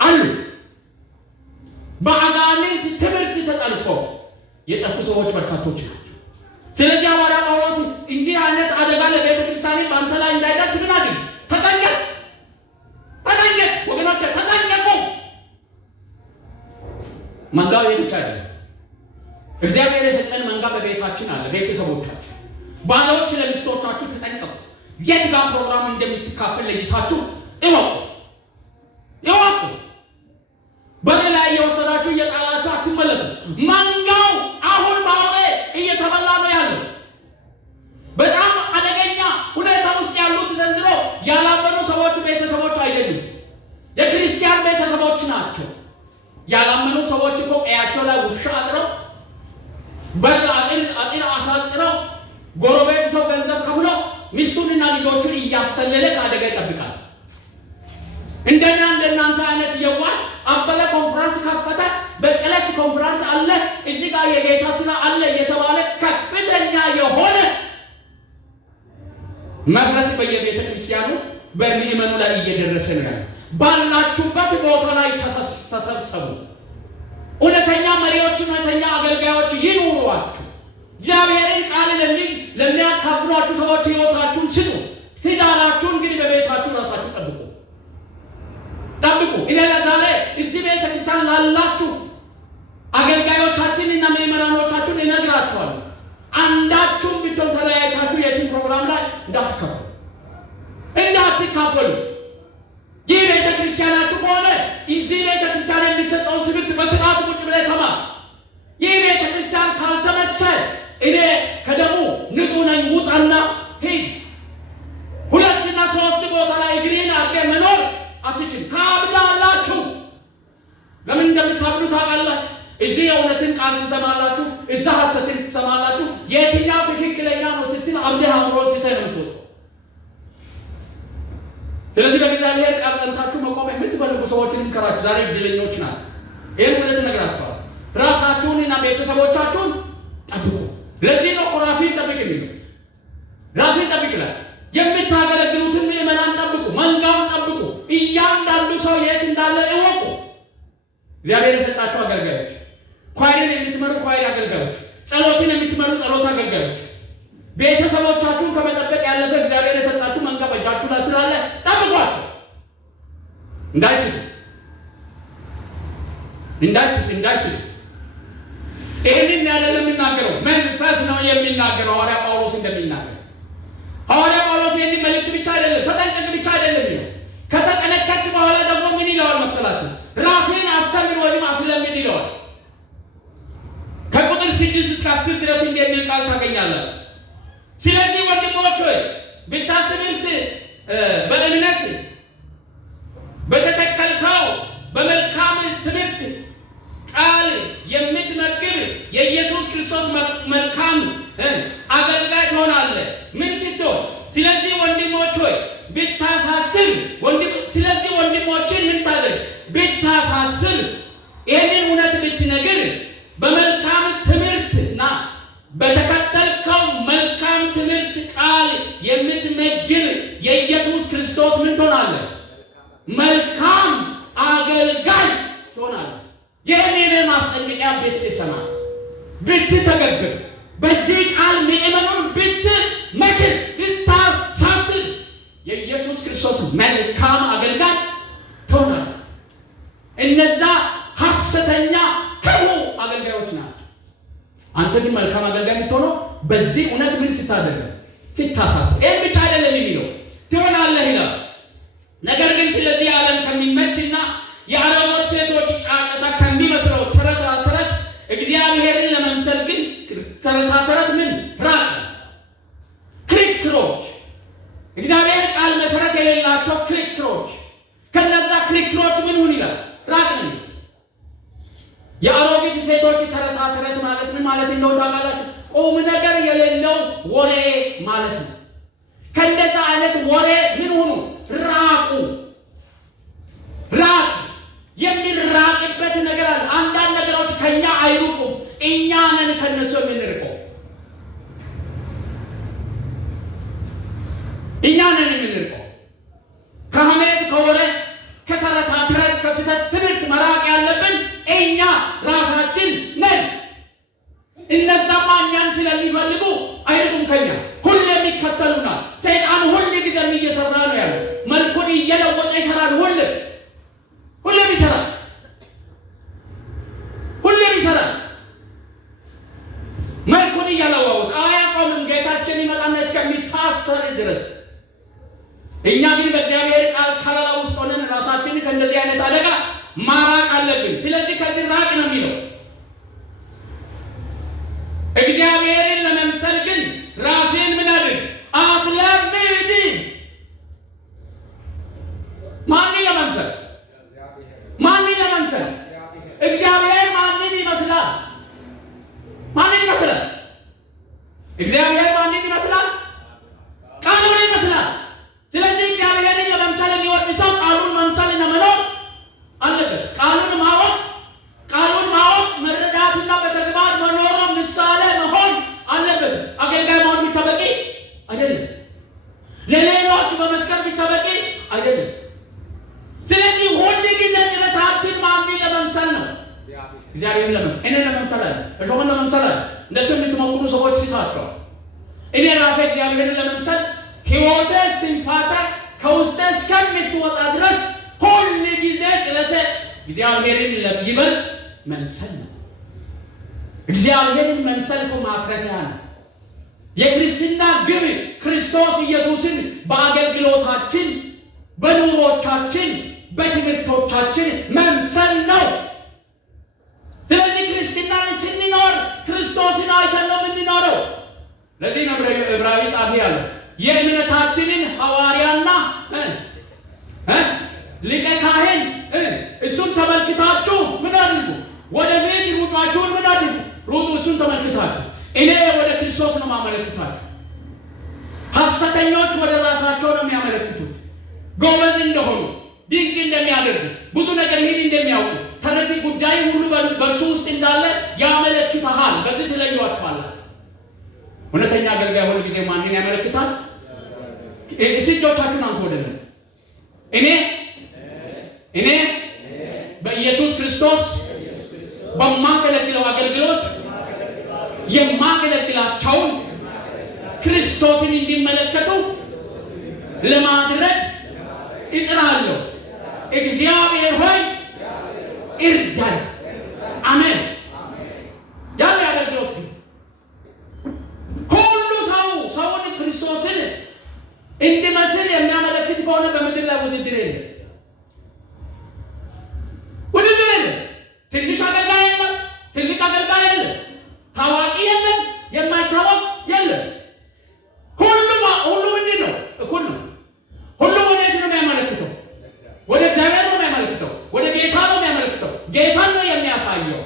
አሉ። በአጋንንት ትምህርት ተጠልፎ የጠፉ ሰዎች በርካቶች ናቸው። ስለዚህ ሐዋርያ ጳውሎስ እንዲህ አይነት አደጋ ለቤተ ክርስቲያን በአንተ ላይ እንዳይደርስ ምን አድርግ? ተጠንቀቅ፣ ተጠንቀቅ ወገኖች፣ ተጠንቀቁ። መንጋው ብቻ አይደለም። እግዚአብሔር የሰጠን መንጋ በቤታችን አለ። ቤተሰቦቻችን፣ ባሎች ለሚስቶቻችሁ ተጠንቀቁ። የት ጋር ፕሮግራም እንደምትካፈል ለይታችሁ እወቁ፣ እወቁ። በላይ የወሰዳችሁ እየጣላችሁ አትመለሱ። መንጋው አሁን ባውሬ እየተበላ ነው ያለው። በጣም አደገኛ ሁኔታ ውስጥ ያሉት ዘንድሮ ያላመኑ ሰዎች ቤተሰቦች አይደሉም፣ የክርስቲያን ቤተሰቦች ናቸው። ያላመኑ ሰዎች እኮ ቀያቸው ላይ ውሻ አጥረው በአጥር አሳጥረው ጎረቤት ሰው ገንዘብ ከፍሎ ሚስቱንና ልጆቹን እያሰለለ ከአደጋ ይጠብቃል። እንደናንተ አይነት የዋህ አበለ ኮንፈረንስ ከፈተ፣ በቀለች ኮንፈረንስ አለ፣ እዚህ ጋር የጌታ ስራ አለ የተባለ ከፍተኛ የሆነ መፍረስ በየቤተ ክርስቲያኑ በምእመኑ ላይ እየደረሰ ነው ያለው። ባላችሁበት ቦታ ላይ ተሰብሰቡ። እውነተኛ መሪዎች፣ እውነተኛ አገልጋዮች ይኑሯችሁ። እግዚአብሔርን ቃል ለሚያካፍሏችሁ ሰዎች ሕይወታችሁን ስጡ። ትዳራችሁን እንግዲህ በቤታችሁ ራሳችሁ ጠብቁ፣ ጠብቁ። እኔ ለዛሬ እዚህ ቤተ ክርስቲያን ላላችሁ አገልጋዮቻችንና ምእመናኖቻችሁን እነግራችኋለሁ። አንዳችሁም ብትሆን ተለያይታችሁ የትም ፕሮግራም ላይ እንዳትካፈሉ። ይህ ቤተ ክርስቲያናችሁ ከሆነ እዚህ ቤተ ክርስቲያን የሚሰጠውን ትምህርት በስርዓት ቁጭ ብለህ ተማር። ይህ ቤተ ክርስቲያን ካልተመቸ እኔ ከደሙ ንጹሕ ነኝ ውጣና ሂድ። 2 እና 3 ቦታ ላይ እግሬን አድርገህ መኖር አትችልም። ታብዳላችሁ። ለምን እንደምታብዱ ታውቃላችሁ? እዚህ የእውነትን ቃል ትሰማላችሁ፣ እዛ ሐሰትን ትሰማላችሁ። የትኛው ትክክለኛ ነው ስትል አብደህ አምሮ ስትል ነው የምትወጣው። ስለዚህ በእግዚአብሔር ቃል ጸንታችሁ መቆም የምትፈልጉ ሰዎችን እንከራችሁ። ዛሬ እድለኞች ናችሁ። ይህን እውነት እነግራችኋለሁ። ራሳችሁንና ቤተሰቦቻችሁን ጠብቁ። ለዚህ ነው ራስህን ጠብቅ የሚለው። ራስህን ጠብቅ ይላል። የምታገለግሉትን ምእመናን ጠብቁ፣ መንጋውን ጠብቁ። እያንዳንዱ ሰው የት እንዳለ እወቁ። እግዚአብሔር የሰጣችሁ አገልጋዮች፣ ኳይርን የምትመሩ ኳይር አገልጋዮች፣ ጸሎትን የምትመሩ ጸሎት አገልጋዮች፣ ቤተሰቦቻችሁን ከመጠበቅ ያለፈ እግዚአብሔር የሰጣችሁ መንጋ በእጃችሁ ላይ ስላለ ጠብቋቸው። እንዳይስቱ ይህንን ያለ የሚናገረው መንፈስ ነው የሚናገረው። ሐዋርያ ጳውሎስ እንደሚናገር ሐዋርያ ጳውሎስ ይህንን መልእክት ብቻ አይደለም፣ ተጠንቀቅ ብቻ አይደለም ይለው። ከተጠነቀቅ በኋላ ደግሞ ምን ይለዋል መሰላችሁ? ራስህን አስተምር ወይም አስለምድ ይለዋል። ከቁጥር 6 እስከ 10 ድረስ የሚል ቃል ታገኛላችሁ። ስለዚህ ወንድሞች ሆይ ብታስብስ በእምነት በተተከልከው በመልካም ትምህርት ቃል የምትመግብ የኢየሱስ ክርስቶስ መልካም አገልጋይ ትሆናለህ። ምን ስትሆን? ስለዚህ ወንድሞች ሆይ ብታሳስብ፣ ስለዚህ ወንድሞችን ምን ታደርግ? ብታሳስብ፣ ይህንን እውነት ብትነግር፣ በመልካም ትምህርትና በተከተልከው መልካም ትምህርት ቃል የምትመግብ ምን ትሆናለህ? መልካም አገልጋይ ትሆናለህ። ይህን ማስጠንቀቂያ ብትሰማ ብትተገብር በዚህ ቃል ምእመኑን ብትመክር ብታሳስብ የኢየሱስ ክርስቶስ መልካም አገልጋይ ትሆናለህ። እነዛ ሐሰተኛ ክፉ አገልጋዮች ናቸው። አንተ ግን መልካም አገልጋይ የምትሆነው በዚህ እውነት ምን ስታደርግ ስታሳስብ። ይህ ብቻ አይደለም የሚለው ትሆናለህ ይላል። ነገር ግን ስለዚህ ዓለም ከሚመችና የአረቦች ሴቶች ጫቀታ ከሚመስለው ተረት እግዚአብሔርን ለመምሰል ግን ተረት ምን ራቅ። ክርክሮች፣ እግዚአብሔር ቃል መሰረት የሌላቸው ክርክሮች፣ ከነዛ ክርክሮች ምን ሁን ይላል? ራቅ ነው። የአሮጊት ሴቶች ተረት ማለት ምን ማለት እንደሆነ ታውቃላችሁ? ቁም ነገር የሌለው ወሬ ማለት ነው። ከእንደዛ አይነት ወሬ ምን ሁኑ? ራቁ። ራቅ። የሚራቅበት ነገር አለ። አንዳንድ ነገሮች ከኛ አይሩቁም፣ እኛ ነን ከነሱ የምንርቀው። እኛ ነን የምንርቀው። ከሐሜት፣ ከወሬ፣ ከተረት፣ ከስህተት ትምህርት መራቅ ያለብን እኛ ራሳችን ነን። እነዛማ እኛን ስለሚፈልጉ አይርቁም ከኛ፣ ሁሌም ይከተሉናል። ሰይጣን ሁል ጊዜ እየሰራ ነው ያለው። መልኩን እየለወጠ ይሰራል። ሁሌም ይሰራል። መልኩን እያለዋወጠ አያቆምም። ጌታ እስከሚመጣና እስከሚታሰር ድረስ። እኛ ግን በእግዚአብሔር ቃል ከለላ ውስጥ ሆነን ራሳችንን ከእንደዚህ አይነት አደጋ ማራቅ አለብን። ስለዚህ ከዚህ ራቅ ነው የሚለው። እግዚአብሔርን ለመምሰል ግን ራሴን ምን አድርግ? አትለምድ። ማንን ለመምሰል? እግዚአብሔር ማንን ይመስላል? እግዚአብሔር ማንን ይመስላል? ቃሉን ይመስላል። ስለዚህ እግዚአብሔርን ለመምሰል የሚወድ ሰው ቃሉን መምሰልና መኖር አለበት። ቃሉን ማወቅ መረዳትና በተግባር መኖር ምሳሌ መሆን አለበት። አገልጋይ መሆን ብቻ በቂ አይደለም። ለሌሎች በመስከር ብቻ በቂ አይደለም። ስለዚህ ሁል ጊዜ ጥረታችን ማንን ለመምሰል ነው? እግዚአብሔርን ለመምሰል። እኔ ለመምሰል አለ እሾህን ለመምሰል አለ እንደሱ የምትሞክሩ ሰዎች ሲታቸው እኔ ራሴ እግዚአብሔርን ለመምሰል ሕይወቴ ስንፋሳ ከውስጤ እስከምትወጣ ድረስ ሁል ጊዜ ጥረቴ እግዚአብሔርን ይበልጥ መምሰል ነው። እግዚአብሔርን መምሰል እኮ ማፍረፊያ ነው። የክርስትና ግብ ክርስቶስ ኢየሱስን በአገልግሎታችን፣ በኑሮቻችን፣ በትምህርቶቻችን መምሰል ነው። ስለዚህ ክርስትናን ስንኖር ክርስቶስን አይተን ነው የምንኖረው። ለዚህ ነው ዕብራዊ ጻፊ ያለው የእምነታችንን ሐዋርያና ሊቀ ካህን እሱን ተመልክታችሁ ምን አድርጉ? ወደፊት ሩጫችሁን ምን አድርጉ? ሩጡ። እሱን ተመልክታችሁ እኔ ወደ ክርስቶስ ነው ማመለክታችሁ። ሐሰተኞች ወደ ራሳቸው ነው የሚያመለክቱት። ጎበዝ እንደሆኑ፣ ድንቅ እንደሚያደርጉ፣ ብዙ ነገር ይህን እንደሚያውቁ፣ ተረቲ ጉዳይ ሁሉ በእርሱ ውስጥ እንዳለ ያመለክታል። በዚህ ትለዩዋችኋላችሁ። እውነተኛ አገልጋይ ሁሉ ጊዜ ማንን ያመለክታል? እጆቻችሁን አንሱ ወደ እኔ በኢየሱስ ክርስቶስ በማገለግለው አገልግሎት የማገለግላቸውን ክርስቶስን እንዲመለከቱ ለማድረግ እጥራለሁ። እግዚአብሔር ሆይ እርዳኝ። አሜን። ያን አገልግሎት ሁሉ ሰውን ክርስቶስን እንዲመስል የሚያመለክት ከሆነ በምድር ላይ ውድድር የለም። ትንሽ አገልጋይ የለም፣ ትልቅ አገልጋይ የለም፣ ታዋቂ የለም፣ የማይታወቅ የለም። ሁሉ ምንድን ነው? እኩል ነው። ሁሉም ወዴት ነው የሚያመለክተው? ወደ እግዚአብሔር ነው የሚያመለክተው። ወደ ጌታ ነው የሚያመለክተው። ጌታን ነው የሚያሳየው።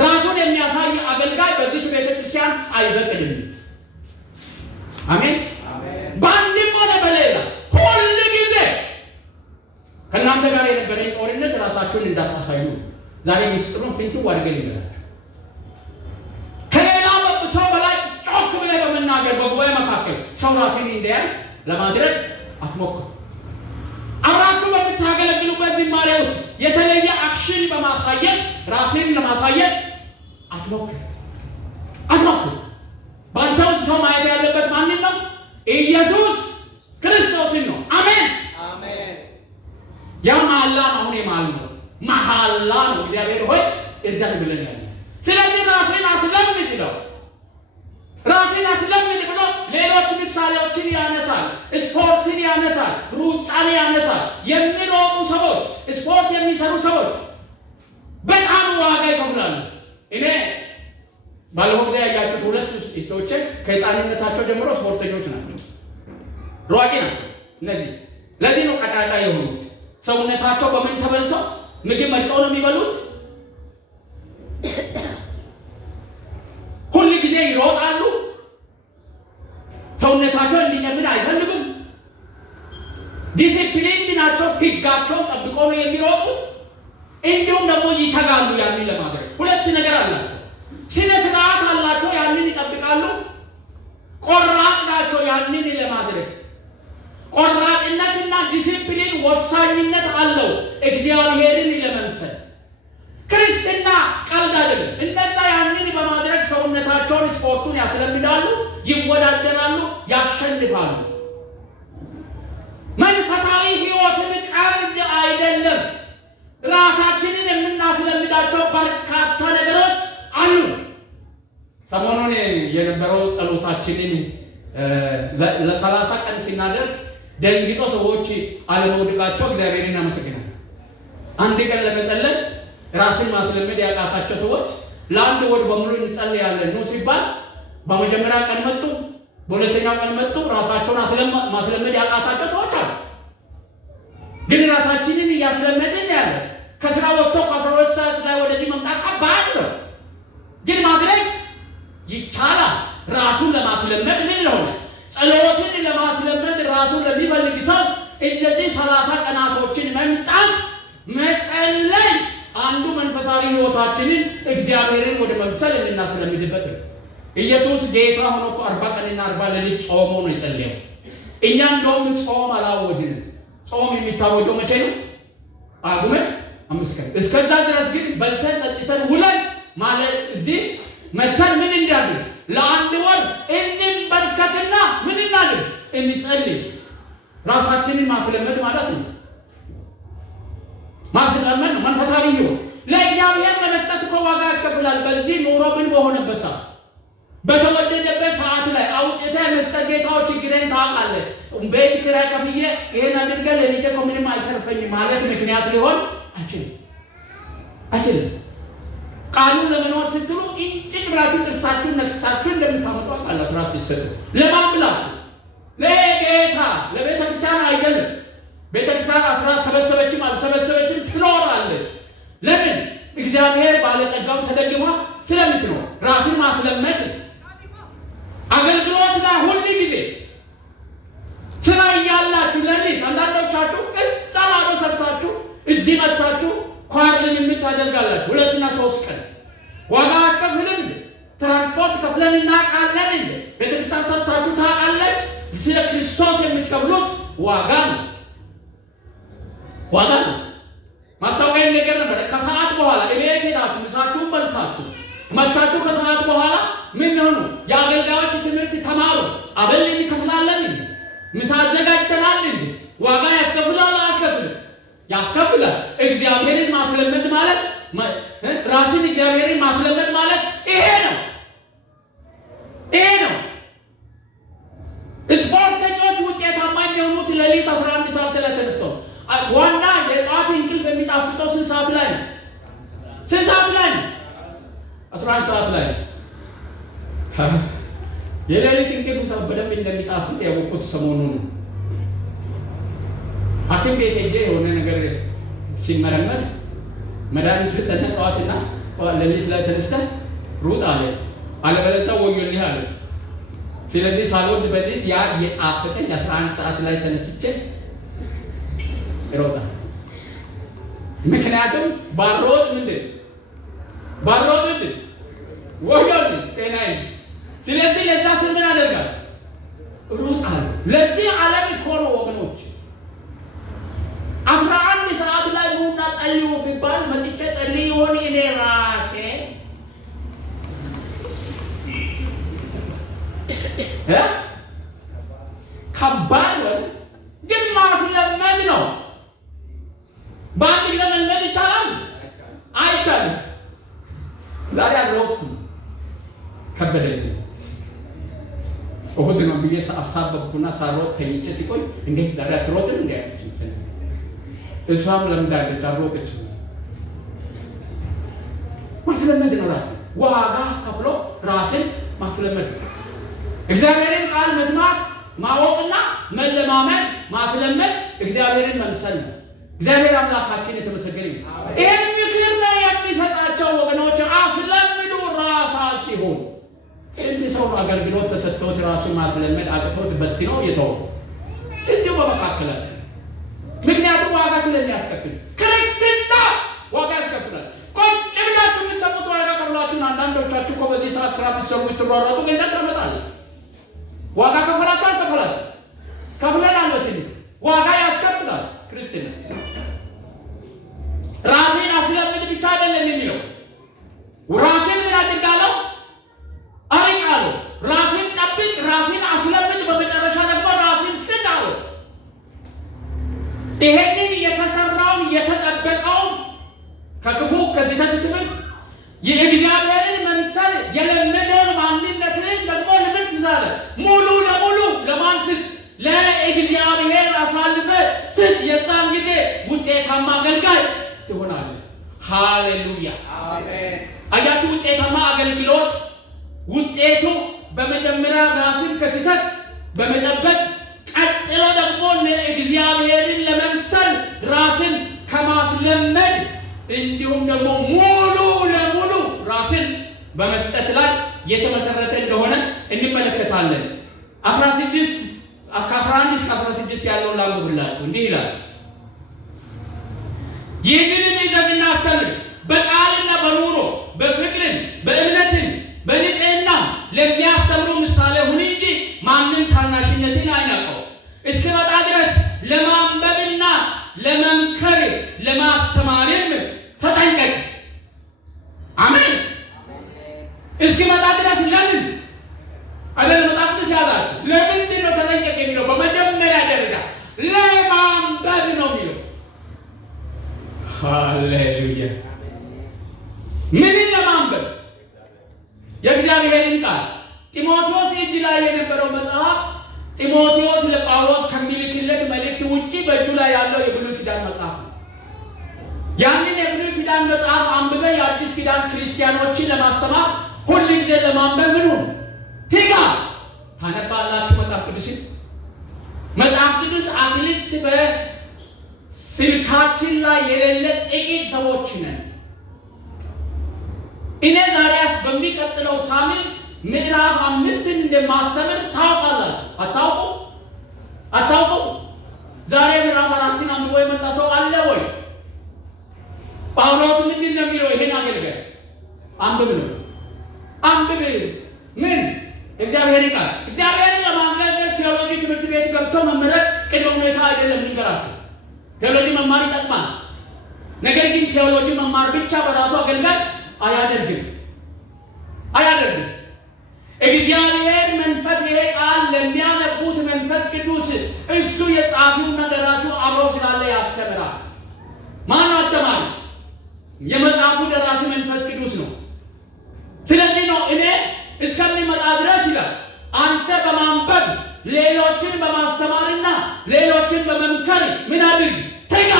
ራሱን የሚያሳይ አገልጋይ በዚህ ቤተክርስቲያን አይበቅልም። አሜን። በአንድም ሆነ በሌላ ሁል ጊዜ ከእናንተ ጋር የነበረኝ ጦርነት ራሳችሁን እንዳታሳዩ ዛሬ ሚስጥሩን ፍንትው አድርገን ይላል። ከሌላ ሰው በላይ ጮክ ብለህ በመናገር በጉባኤ መካከል ሰው ራሱን እንዲያይ ለማድረግ አትሞክሩ። አብራችሁ በምታገለግሉበት ዝማሬ ውስጥ የተለየ አክሽን በማሳየት ራስን ለማሳየት አትሞክር። በአንተ ውስጥ ሰው ማየት ያለበት ማንን ነው? ኢየሱስ ክርስቶስን ነው። አሜን። ያ መሐላ አሁን የማልነው መሐላ ነው። እግዚአብሔር ሆይ እርዳን ብለን ያለ። ስለዚህ ራስን አስለምድ ነው። ራስን አስለምድ ብሎ ሌሎች ምሳሌዎችን ያነሳል። ስፖርትን ያነሳል። ሩጫን ያነሳል። የሚሮጡ ሰዎች፣ ስፖርት የሚሰሩ ሰዎች በጣም ዋጋ ይከፍላሉ። እኔ ባለፈው ጊዜ ያያችሁት ሁለት ልጆቼ ከሕፃንነታቸው ጀምሮ ስፖርተኞች ናቸው፣ ሯቂ ናቸው። እነዚህ ለዚህ ነው ቀጫጫ የሆኑት። ሰውነታቸው በምን ተበልቶ ምግብ መርጠው ነው የሚበሉት። ሁሉ ጊዜ ይሮጣሉ። ሰውነታቸው እንዲጨምር አይፈልጉም። ዲሲፕሊን ናቸው። ሕጋቸውን ጠብቀው ነው የሚሮጡ። እንዲሁም ደግሞ ይተጋሉ ያንን ለማድረግ። ሁለት ነገር አላቸው። ስነ ስርዓት አላቸው፣ ያንን ይጠብቃሉ። ቆራጥ ናቸው ያንን ለማድረግ። ቆራጥነትና ዲሲፕሊን ወሳኝነት አለው እግዚአብሔርን ለመምሰል። ክርስትና ቀልድ አይደለም። እነዛ ያንን በማድረግ ሰውነታቸውን ስፖርቱን ያስለምዳሉ፣ ይወዳደራሉ፣ ያሸንፋሉ። መንፈሳዊ ሕይወትን ቀልድ አይደለም። ራሳችንን የምናስለምዳቸው በርካታ ነገሮች አሉ። ሰሞኑን የነበረው ጸሎታችንን ለ30 ቀን ሲናደርግ ደንግጦ ሰዎች አለመውደቃቸው እግዚአብሔርን ያመሰግናል። አንድ ቀን ለመጸለይ ራስን ማስለመድ ያቃታቸው ሰዎች ለአንድ ወር በሙሉ እንጸልያለን ነው ሲባል በመጀመሪያ ቀን መጡ፣ በሁለተኛው ቀን መጡ። ራሳቸውን ማስለመድ ያቃታቸው ሰዎች አሉ። ግን ራሳችንን እያስለመድን ያለ ከስራ ወጥቶ ከ12 ሰዓት ላይ ወደዚህ መምጣት ከባድ ነው። ግን ማድረግ ይቻላል። ራሱን ለማስለመድ ምን ሆነ? ጸሎትን ለማስለመድ ራሱን ለሚፈልግ ሰው እንደዚህ 30 ቀናቶችን መምጣት መጸለይ አንዱ መንፈሳዊ ሕይወታችንን እግዚአብሔርን ወደ መምሰል የምናስለምድበት ነው። ኢየሱስ ጌታ ሆኖ 40 ቀንና 40 ሌሊት ጾሞ ነው የጸለየው። እኛ እንደውም ጾም አላወድንም። ጾም የሚታወጀው መቼ ነው? ጳጉሜ 5 ቀን። እስከዛ ድረስ ግን በልተን ጠጥተን ውለን ማለት እዚህ መተን ምን እንዳድርግ ለአንድ ወር እንበርከትና ምን እናድርግ? እንጸልይ። ራሳችንን ማስለመድ ማለት ነው። ማስለመድ ነው መንፈሳዊ ሕይወት። ለእግዚአብሔር ለመስጠት እኮ ዋጋ ያስከፍላል። በዚህ ኑሮ ምን በሆነበት ሰዓት፣ በተወደደበት ሰዓት ላይ አውጥተህ መስጠት። ጌታው ችግሬን ታውቃለህ፣ ቤት ኪራይ ከፍዬ ይሄን አድርገህ ለልጄ እኮ ምንም አይተርፈኝም ማለት ምክንያት ሊሆን አይችልም። ቃሉን ለመኖር ስትሉ እንጭቅ ብላችሁ ጥርሳችሁን ነክሳችሁ እንደምታመጡ አውቃለሁ። ራስ ሲሰጡ ለማን ብላችሁ? ለጌታ ለቤተ ክርስቲያን አይደለም። ቤተ ክርስቲያን አስራት ሰበሰበችም አልሰበሰበችም ትኖራለች። ለምን? እግዚአብሔር ባለጠጋው ተደግማ ስለምትኖር። ራስን ማስለመድ አገልግሎት ላይ ሁሉ ጊዜ ስራ እያላችሁ ለሊት አንዳንዶቻችሁ እዛ ማዶ ሰርታችሁ እዚህ መጥታችሁ ኳርን የምታደርጋላችሁ 2 እና 3 ቀን ዋጋ አስከፍልም። ትራንስፖርት ከፍለን እናውቃለን። ቤተክርስቲያን ሰርታችሁ ታውቃለች። ስለ ክርስቶስ የምትከፍሉት ዋጋ ነው። ማስታወቂያ ነገር ነበር። ከሰዓት በኋላ እቤት ሄዳችሁ ምሳችሁን በልታችሁ መጥታችሁ ከሰዓት በኋላ ምን ሆኑ? የአገልጋዮች ትምህርት ተማሩ። አበል እንከፍላለን፣ ምሳ አዘጋጅተናል። ዋጋ ያስከፍላል አያስከፍልም? ያስከፍላል። እግዚአብሔርን ማስለመድ ማለት ራስን እግዚአብሔርን ማስለመድ ማለት ይሄ ነው። ስፖርተኞች ውጤታማ የሆኑት ሌሊት 11 ሰዓት ላይ ተነስተው ዋና የጠዋት እንቅልፍ የሚጣፍጠው ስንት ሰዓት ላይ ነው? 11 ሰዓት ላይ። የሌሊት እንቅልፍ ሰው በደንብ እንደሚጣፍጥ ያወቁት ሰሞኑን ሐኪም ቤት ሄጄ የሆነ ነገር ሲመረመር መድኃኒት ሰጠና ጠዋትና ሌሊት ላይ ተነስተህ ሩጥ አለ፣ አለበለዚያ ወዮልህ አለ። ስለዚህ ሳልወድ በሌሊት ያ የጣፈጠኝ 11 ሰዓት ላይ ተነስቼ ይሮጣል። ምክንያቱም ባሮጥ ምንድን ወዮልህ ጤናዬ። ስለዚህ ለዛ ስል ምን አደርጋለሁ? ሩጣለሁ። ለዚህ ዓለም እኮ ነው ወገኖች ጸልዩ ቢባል መጥቼ ጸልይ ይሆን እኔ ራሴ ከባድ ነው። ግን ማስለመድ ነው። በአንድ ጊዜ መልመድ ይቻላል? አይቻልም። ዛሬ አልሮጥኩም ከበደኝ። እሑድ ነው ብዬ አሳበብኩና ሳሮጥ ተኝቼ ሲቆይ እንዴት ዛሬ አትሮጥም እንዴ አለችኝ። እሷም ለምዳለች አልሮጥች። ማስለመድ ነው። ራስን ዋጋ ከፍሎ ራስን ማስለመድ ነው። እግዚአብሔርን ቃል መስማት ማወቅና መለማመድ ማስለመድ እግዚአብሔርን መምሰል ነው። እግዚአብሔር አምላካችን የተመሰገነ ይሁን። ይሄን ምክር ነው የሚሰጣቸው ወገኖች። አስለምዱ ራሳችሁን። እንደ ሰው አገልግሎት ተሰጥቶት ራሱን ማስለመድ አቅቶት በትኖ የተወው እዚሁ በመካከላችን። ምክንያቱም ዋጋ ስለሚያስከፍል ክርስትና ዋጋ ያስከፍላል። ቁጭ ብላችሁ የምትሰጡት ዋጋ ከፍላችሁን አንዳንዶቻችሁ እኮ በዚህ ሰዓት ስራ ብትሰሩ ብትሯሯጡ ገንዘብ ታመጣላችሁ። ዋጋ ከፈላችሁ አልከፈላችሁ ከፍለናል። በትንሹ ዋጋ ያስከፍላል ክርስትና። ራሴን አስለምድ ብቻ አይደለም የሚለው። ራሴን ምን አድርጋለሁ? አርቃለሁ። ራሴን ጠብቅ፣ ራሴን አስለምድ፣ በመጨረሻ ደግሞ ራሴን ስጥ አለው። ይሄንን የተሰራውን የተጠበቀውን ከክፉ ከስህተት ትምህርት የእግዚአብሔርን መምሰል የለመደውን ማንነትን ደግሞ ለምን ትዛለ? ሙሉ ለሙሉ ለማን ስጥ? ለእግዚአብሔር አሳልፈ ስጥ። የዛን ጊዜ ውጤታማ አገልጋይ ትሆናለህ። ሃሌሉያ አሜን። አያችሁ፣ ውጤታማ አገልግሎት ውጤቱ በመጀመሪያ ራስን ከስህተት በመጠበቅ ቀጥሎ ደግሞ እግዚአብሔርን ለመምሰል ራስን ከማስለመድ እንዲሁም ደግሞ ሙሉ ለሙሉ ራስን በመስጠት ላይ የተመሰረተ እንደሆነ እንመለከታለን። 16 ከ11 እስከ 16 ያለውን ላንብብላችሁ። እንዲህ ይላል፣ ይህንን ይዘን እናስተምር፣ በቃልና በኑሮ በፍቅርን በእምነትን በንጽሕና ለሚያስተምሩ ምሳሌ ሁን እንጂ ማንም ታናሽነትን አይናቀው። እስኪመጣ ድረስ ለማንበብና ለመምከር ለማስተማርም ተጠንቀቅ። አሜን። እስኪመጣ ድረስ ለምን አደል መጽሐፍ ቅዱስ ያዛል። ለምንድን ነው ተጠንቀቅ የሚለው? በመጀመሪያ ደረጃ ለማንበብ ነው የሚለው። ሃሌሉያ። ምንን ለማንበብ? የእግዚአብሔርን ቃል። ጢሞቴዎስ እጅ ላይ የነበረው መጽሐፍ ጢሞቴዎስ ለጳውሎስ ከሚልክለት መልእክት ውጪ በእጁ ላይ ያለው የብሉይ ኪዳን መጽሐፍ ነው። ያንን የብሉይ ኪዳን መጽሐፍ አንብበ የአዲስ ኪዳን ክርስቲያኖችን ለማስተማር ሁሉ ጊዜ ለማንበብ ምኑን ትጋ። ታነባላችሁ መጽሐፍ ቅዱስን። መጽሐፍ ቅዱስ አትሊስት በስልካችን ላይ የሌለ ጥቂት ሰዎች ነን። እኔ ዛሬስ በሚቀጥለው ሳምንት ምዕራፍ 5ን እንደማስተምር ታውቃላችሁ። አታውቁ? ዛሬ ምዕራፍ 4ን አንብቦ የመጣ ሰው አለ ወይ? ጳውሎስ ምንድን ነው የሚለው? ይሄን አገልጋይ አንብብ ነው። አንብብ ምን? እግዚአብሔር ቃል። እግዚአብሔርን ለማገልገል ቴዎሎጂ ትምህርት ቤት ገብቶ መመረጥ ቅድመ ሁኔታ አይደለም። ልንገራችሁ፣ ቴዎሎጂ መማር ይጠቅማል። ነገር ግን ቴዎሎጂ መማር ብቻ በራሱ አገልጋይ አያደርግም። እግዚአብሔር መንፈስ ይሄ ቃል ለሚያነቡት መንፈስ ቅዱስ እሱ የጻፊውና ደራሲው አብሮ ስላለ ያስተምራል። ማን አስተማሪ? የመጽሐፉ ደራሲ መንፈስ ቅዱስ ነው። ስለዚህ ነው እኔ እስከሚመጣ ድረስ ይላል አንተ በማንበብ ሌሎችን በማስተማርና ሌሎችን በመምከር ምን አድርግ? ትጋ።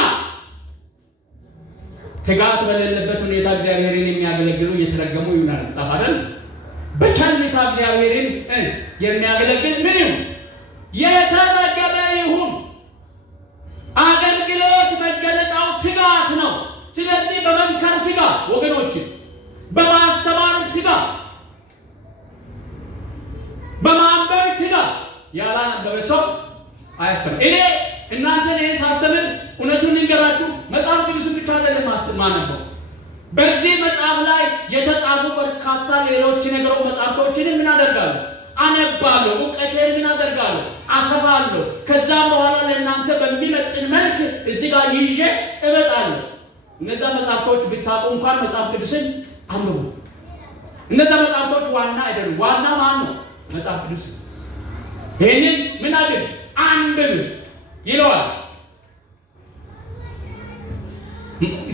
ትጋት በሌለበት ሁኔታ እግዚአብሔርን የሚያገለግሉ እየተረገሙ ይሆናል። ጻፋለን። በቸልታ እግዚአብሔርን የሚያገለግል ምን ይሁን? የተረገመ ይሁን። አገልግሎት መገለጫው ትጋት ነው። ስለዚህ በመምከር ትጋ ወገኖች፣ በማስተማር ትጋ፣ በማንበብ ትጋ። ያላነበበ ሰው አያስተምርም። እኔ እናንተን ይህን ሳስተምር እውነቱን ልንገራችሁ፣ መጽሐፍ ቅዱስን ብቻ አይደለም ማነበው። በዚህ መጽሐፍ ላይ የተጻፉ በርካታ ሌሎች ነገሮች መጽሐፍቶችንም ምን አደርጋለሁ? አነባለሁ። እውቀቴን ምን አደርጋለሁ? አሰፋለሁ። ከዛም በኋላ ለእናንተ በሚመጥን መልክ እዚህ ጋር ይዤ እመጣለሁ። እነዛ መጽሐፍቶች ብታውቁ እንኳን መጽሐፍ ቅዱስን አንብቡ። እነዛ መጽሐፍቶች ዋና አይደሉም። ዋና ማን ነው? መጽሐፍ ቅዱስ። ይህንን ምን አድርግ? አንብብ ይለዋል።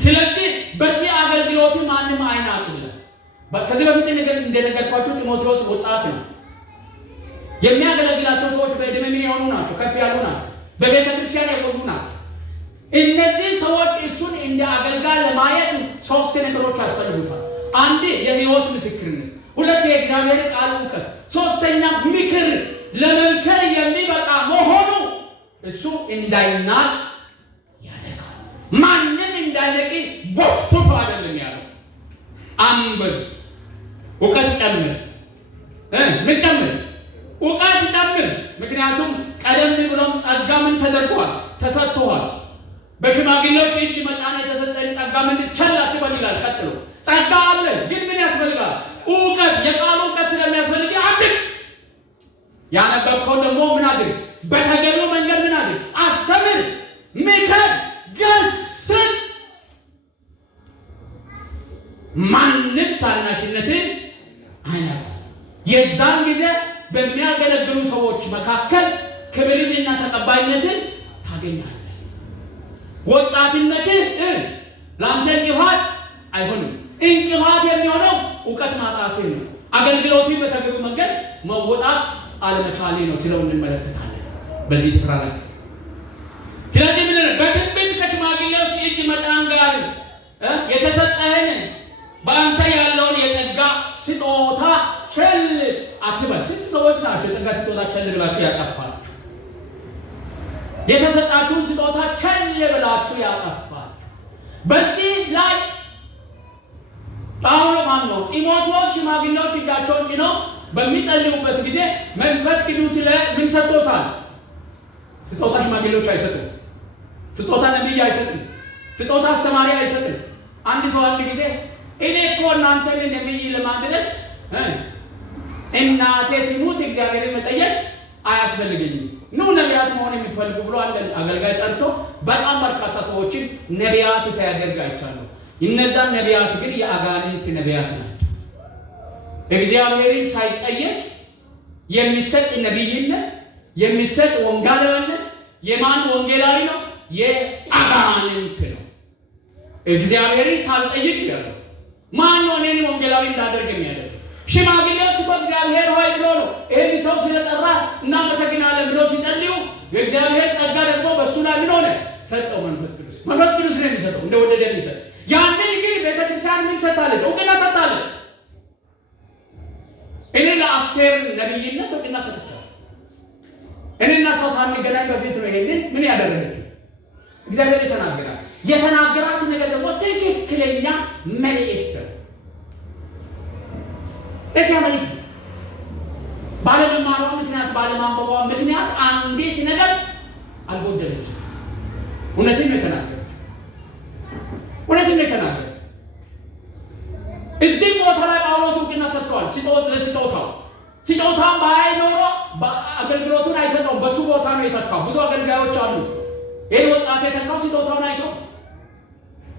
ስለዚህ በዚህ አገልግሎቱ ማንም አይናቅልም። ከዚህ በፊት እንደነገርኳችሁ ጢሞቴዎስ ወጣት ነው። የሚያገለግላቸው ሰዎች በዕድሜ ምን የሆኑ ናቸው? ከፍ ያሉ ናቸው። በቤተ ክርስቲያን የቆዩ ናቸው። እነዚህ ሰዎች እሱን እንደ አገልጋይ ለማየት ሶስት ነገሮች ያስፈልጉታል። አንድ የህይወት ምስክርነት፣ ሁለት የእግዚአብሔር ቃል እውቀት፣ ሶስተኛ ምክር ለመምከር የሚበቃ መሆኑ እሱ እንዳይናቅ ያደርጋል። ማንም እንዳይነቂ ቦፍቶ አይደለም ያለው። አንብብ፣ እውቀት ጨምር። ምን ጨምር? እውቀት ጨምር። ምክንያቱም ቀደም ብሎም ጸጋ ምን ተደርጓል? ተሰጥቷል። በሽማግሌዎች እጅ መጫን የተሰጠኝ ጸጋ ምን ቸል አትበል ይላል። ቀጥሎ ጸጋ አለ፣ ግን ምን ያስፈልጋል? እውቀት። የቃሉ እውቀት ስለሚያስፈልግ አንብብ። ያነበብከው ደግሞ ምን አድርግ? በተገቢው መንገድ ምን አድርግ? አስተምር፣ ምከር፣ ገስጽ። ማንም ታናሽነትን አይናቅም። የዛን ጊዜ በሚያገለግሉ ሰዎች መካከል ክብርንና ተቀባይነትን ታገኛለህ። ወጣትነትህ ለአንተ እንቅፋት አይሆንም። እንቅፋት የሚሆነው እውቀት ማጣትህ ነው። አገልግሎትህ በተገቢው መንገድ መወጣት አለመቻሌ ነው ሲለው እንመለከታለን በዚህ ስፍራ ላይ። ስለዚህ ምን በትንቢት ከሽማግሌዎች እጅ መጫን ጋር የተሰጠህን በአንተ ያለውን የጸጋ ስጦታ ቸል አትበል። ስንት ሰዎች ናቸው የጸጋ ስጦታ ቸል ብላችሁ ያጠፋችሁ? የተሰጣችሁን ስጦታ ቸል ብላችሁ ያጠፋችሁ። በዚህ ላይ ጳውሎስ ማን ነው? ጢሞቴዎስ ሽማግሌዎች እጃቸውን ጭነው በሚጸልዩበት ጊዜ መንፈስ ቅዱስ ምን ሰጥቶታል? ስጦታ ሽማግሌዎች አይሰጡም። ስጦታ ነቢይ አይሰጥም። ስጦታ አስተማሪ አይሰጥም። አንድ ሰው አንድ ጊዜ እኔ እኮ እናንተን ነቢይ ለማድረግ እናቴ ትሙት እግዚአብሔርን መጠየቅ አያስፈልገኝም፣ ኑ ነቢያት መሆን የምትፈልጉ ብሎ አንድ አገልጋይ ጠርቶ በጣም በርካታ ሰዎችን ነቢያት ሲያደርግ አይቻለሁ። እነዛን ነቢያት ግን የአጋንንት ነቢያት ናቸው። እግዚአብሔርን ሳይጠየቅ የሚሰጥ ነቢይነት የሚሰጥ ወንጌላዊነት የማን ወንጌላዊ ነው? የአጋንንት ነው። እግዚአብሔርን ሳልጠይቅ ያለው ማን ነው እኔን ወንጌላዊ እንዳደርግ የሚያደርግ? ሽማግሌዎች እኮ እግዚአብሔር ሆይ ብሎ ነው ይሄን ሰው ስለጠራ እናመሰግናለን ብሎ ሲጸልዩ የእግዚአብሔር ጸጋ ደግሞ በእሱ ላይ ምን ሆነ? ሰጠው። መንፈስ ቅዱስ ነው የሚሰጠው፣ እንደወደደ የሚሰጥ። ያንን ግን ቤተክርስቲያን ምን ሰጥታለች? እውቅና ሰጥታለች። እኔ ለአስቴር ነቢይነት እውቅና ሰጥቻለሁ። እኔና ሰው ሳንገናኝ በፊት ነው ይሄንን ምን ያደረገችው? እግዚአብሔር የተናገራት የተናገራት ነገር ደግሞ ትክክለኛ መልእክት ነው። መልእክት ባለመማሯ ምክንያት ባለማንበቧ ምክንያት አንዲት ነገር አልጎደለችም። እውነትም የተናገረች እዚህ ቦታ ላይ ጳውሎስ እውቅና ሰጥቷል። ስጦታም ባይኖሮ አገልግሎቱን አይሰጠውም። በሱ ቦታ ነው የተካው። ብዙ አገልጋዮች አሉ። ይህ ወጣት የተካው ስጦታውን አይቶ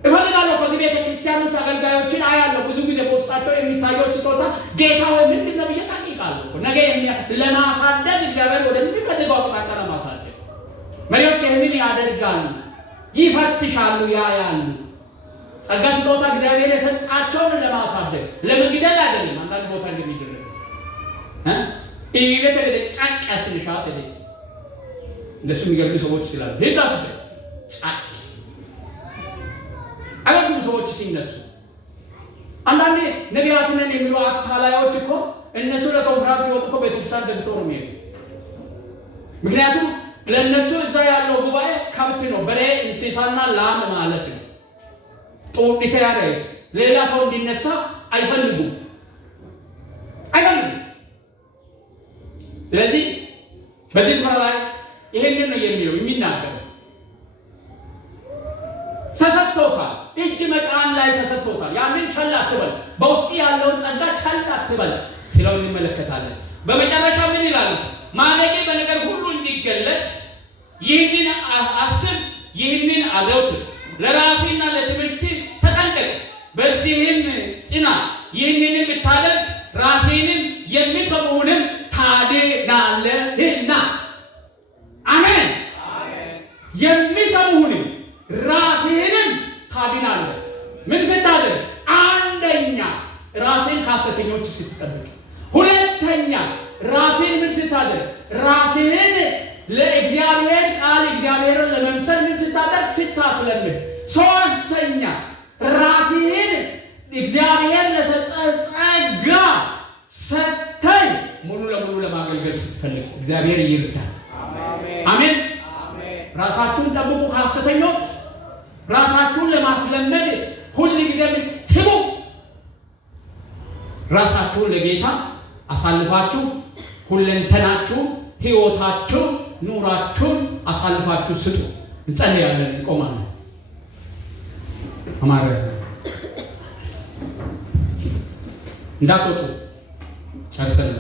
እፈልጋለሁ። ከዚህ ቤተ ክርስቲያን ውስጥ አገልጋዮችን አያለሁ። ብዙ ጊዜ በውስጣቸው የሚታየው ስጦታ ጌታ ወይ ምንድን ነው ብዬ ጠይቃለሁ። ነገ ለማሳደግ እግዚአብሔር ወደሚፈልገው አቅጣጫ ለማሳደግ መሪዎች ይህንን ያደርጋሉ፣ ይፈትሻሉ፣ ያያሉ። ጸጋ ስጦታ እግዚአብሔር የሰጣቸውን ለማሳደግ ለመግደል አይደለም። አንዳንድ ቦታ እንደሚደረግ ይሄ ቤተ ጫቅ ያስልሻት አይደል? እንደሱ የሚገርሙ ሰዎች ስላሉ ሄታስ ጫቅ አይደሉ ሰዎች ሲነሱ አንዳንዴ ነቢያት ነን የሚሉ አታላዮች እኮ እነሱ ለኮንፈረንስ ሲወጡ እኮ ቤተክርስቲያን ገብተው ነው የሚሄዱ። ምክንያቱም ለእነሱ እዛ ያለው ጉባኤ ከብት ነው፣ በሬ እንስሳና ላም ማለት ነው። ጦርነት ያደረገ ሌላ ሰው እንዲነሳ አይፈልጉም። ስለዚህ በዚህ ስፍራ ላይ ይሄንን ነው የሚናገረው። ተሰጥቶታል። እጅ መጫን ላይ ተሰጥቶታል። ያንን ቸል አትበል፣ በውስጥ ያለውን ጸጋ ቸል አትበል ሲለው እንመለከታለን። በመጨረሻ ምን ይላል? ማለቄ በነገር ሁሉ እንዲገለጥ ይህንን አስብ፣ ይህንን አዘውትር። ለራሴና ለትምህርት ተጠንቀቅ፣ በዚህም ጽና፣ ይህንንም ብታደርግ ራሴንም የሚሰሙህንም ታድናለህና። አሜን። የሚሰሙህንም ራሴንም ታድናለህ። ምን ስታደርግ? አንደኛ ራሴን ከሐሰተኞች ስትጠብቅ፣ ሁለተኛ ራሴን ምን ስታደርግ? ራሴን ለእግዚአብሔር ቃል እግዚአብሔርን ለመምሰል ምን ስታደርግ? ስታስለምድ። ሶስተኛ ራሴን እግዚአብሔር ለሰጠህ ጸጋ ሰጥተህ ሙሉ ለሙሉ ለማገልገል ስትፈልግ እግዚአብሔር ይርዳል። አሜን። ራሳችሁን ጠብቁ ከሐሰተኞች። ራሳችሁን ለማስለመድ ሁል ጊዜ ትጉ። ራሳችሁን ለጌታ አሳልፋችሁ ሁለንተናችሁ፣ ሕይወታችሁ፣ ኑራችሁን አሳልፋችሁ ስጡ። እንጸልያለን። እንቆማለን። አማረ እንዳትወጡ ጨርሰን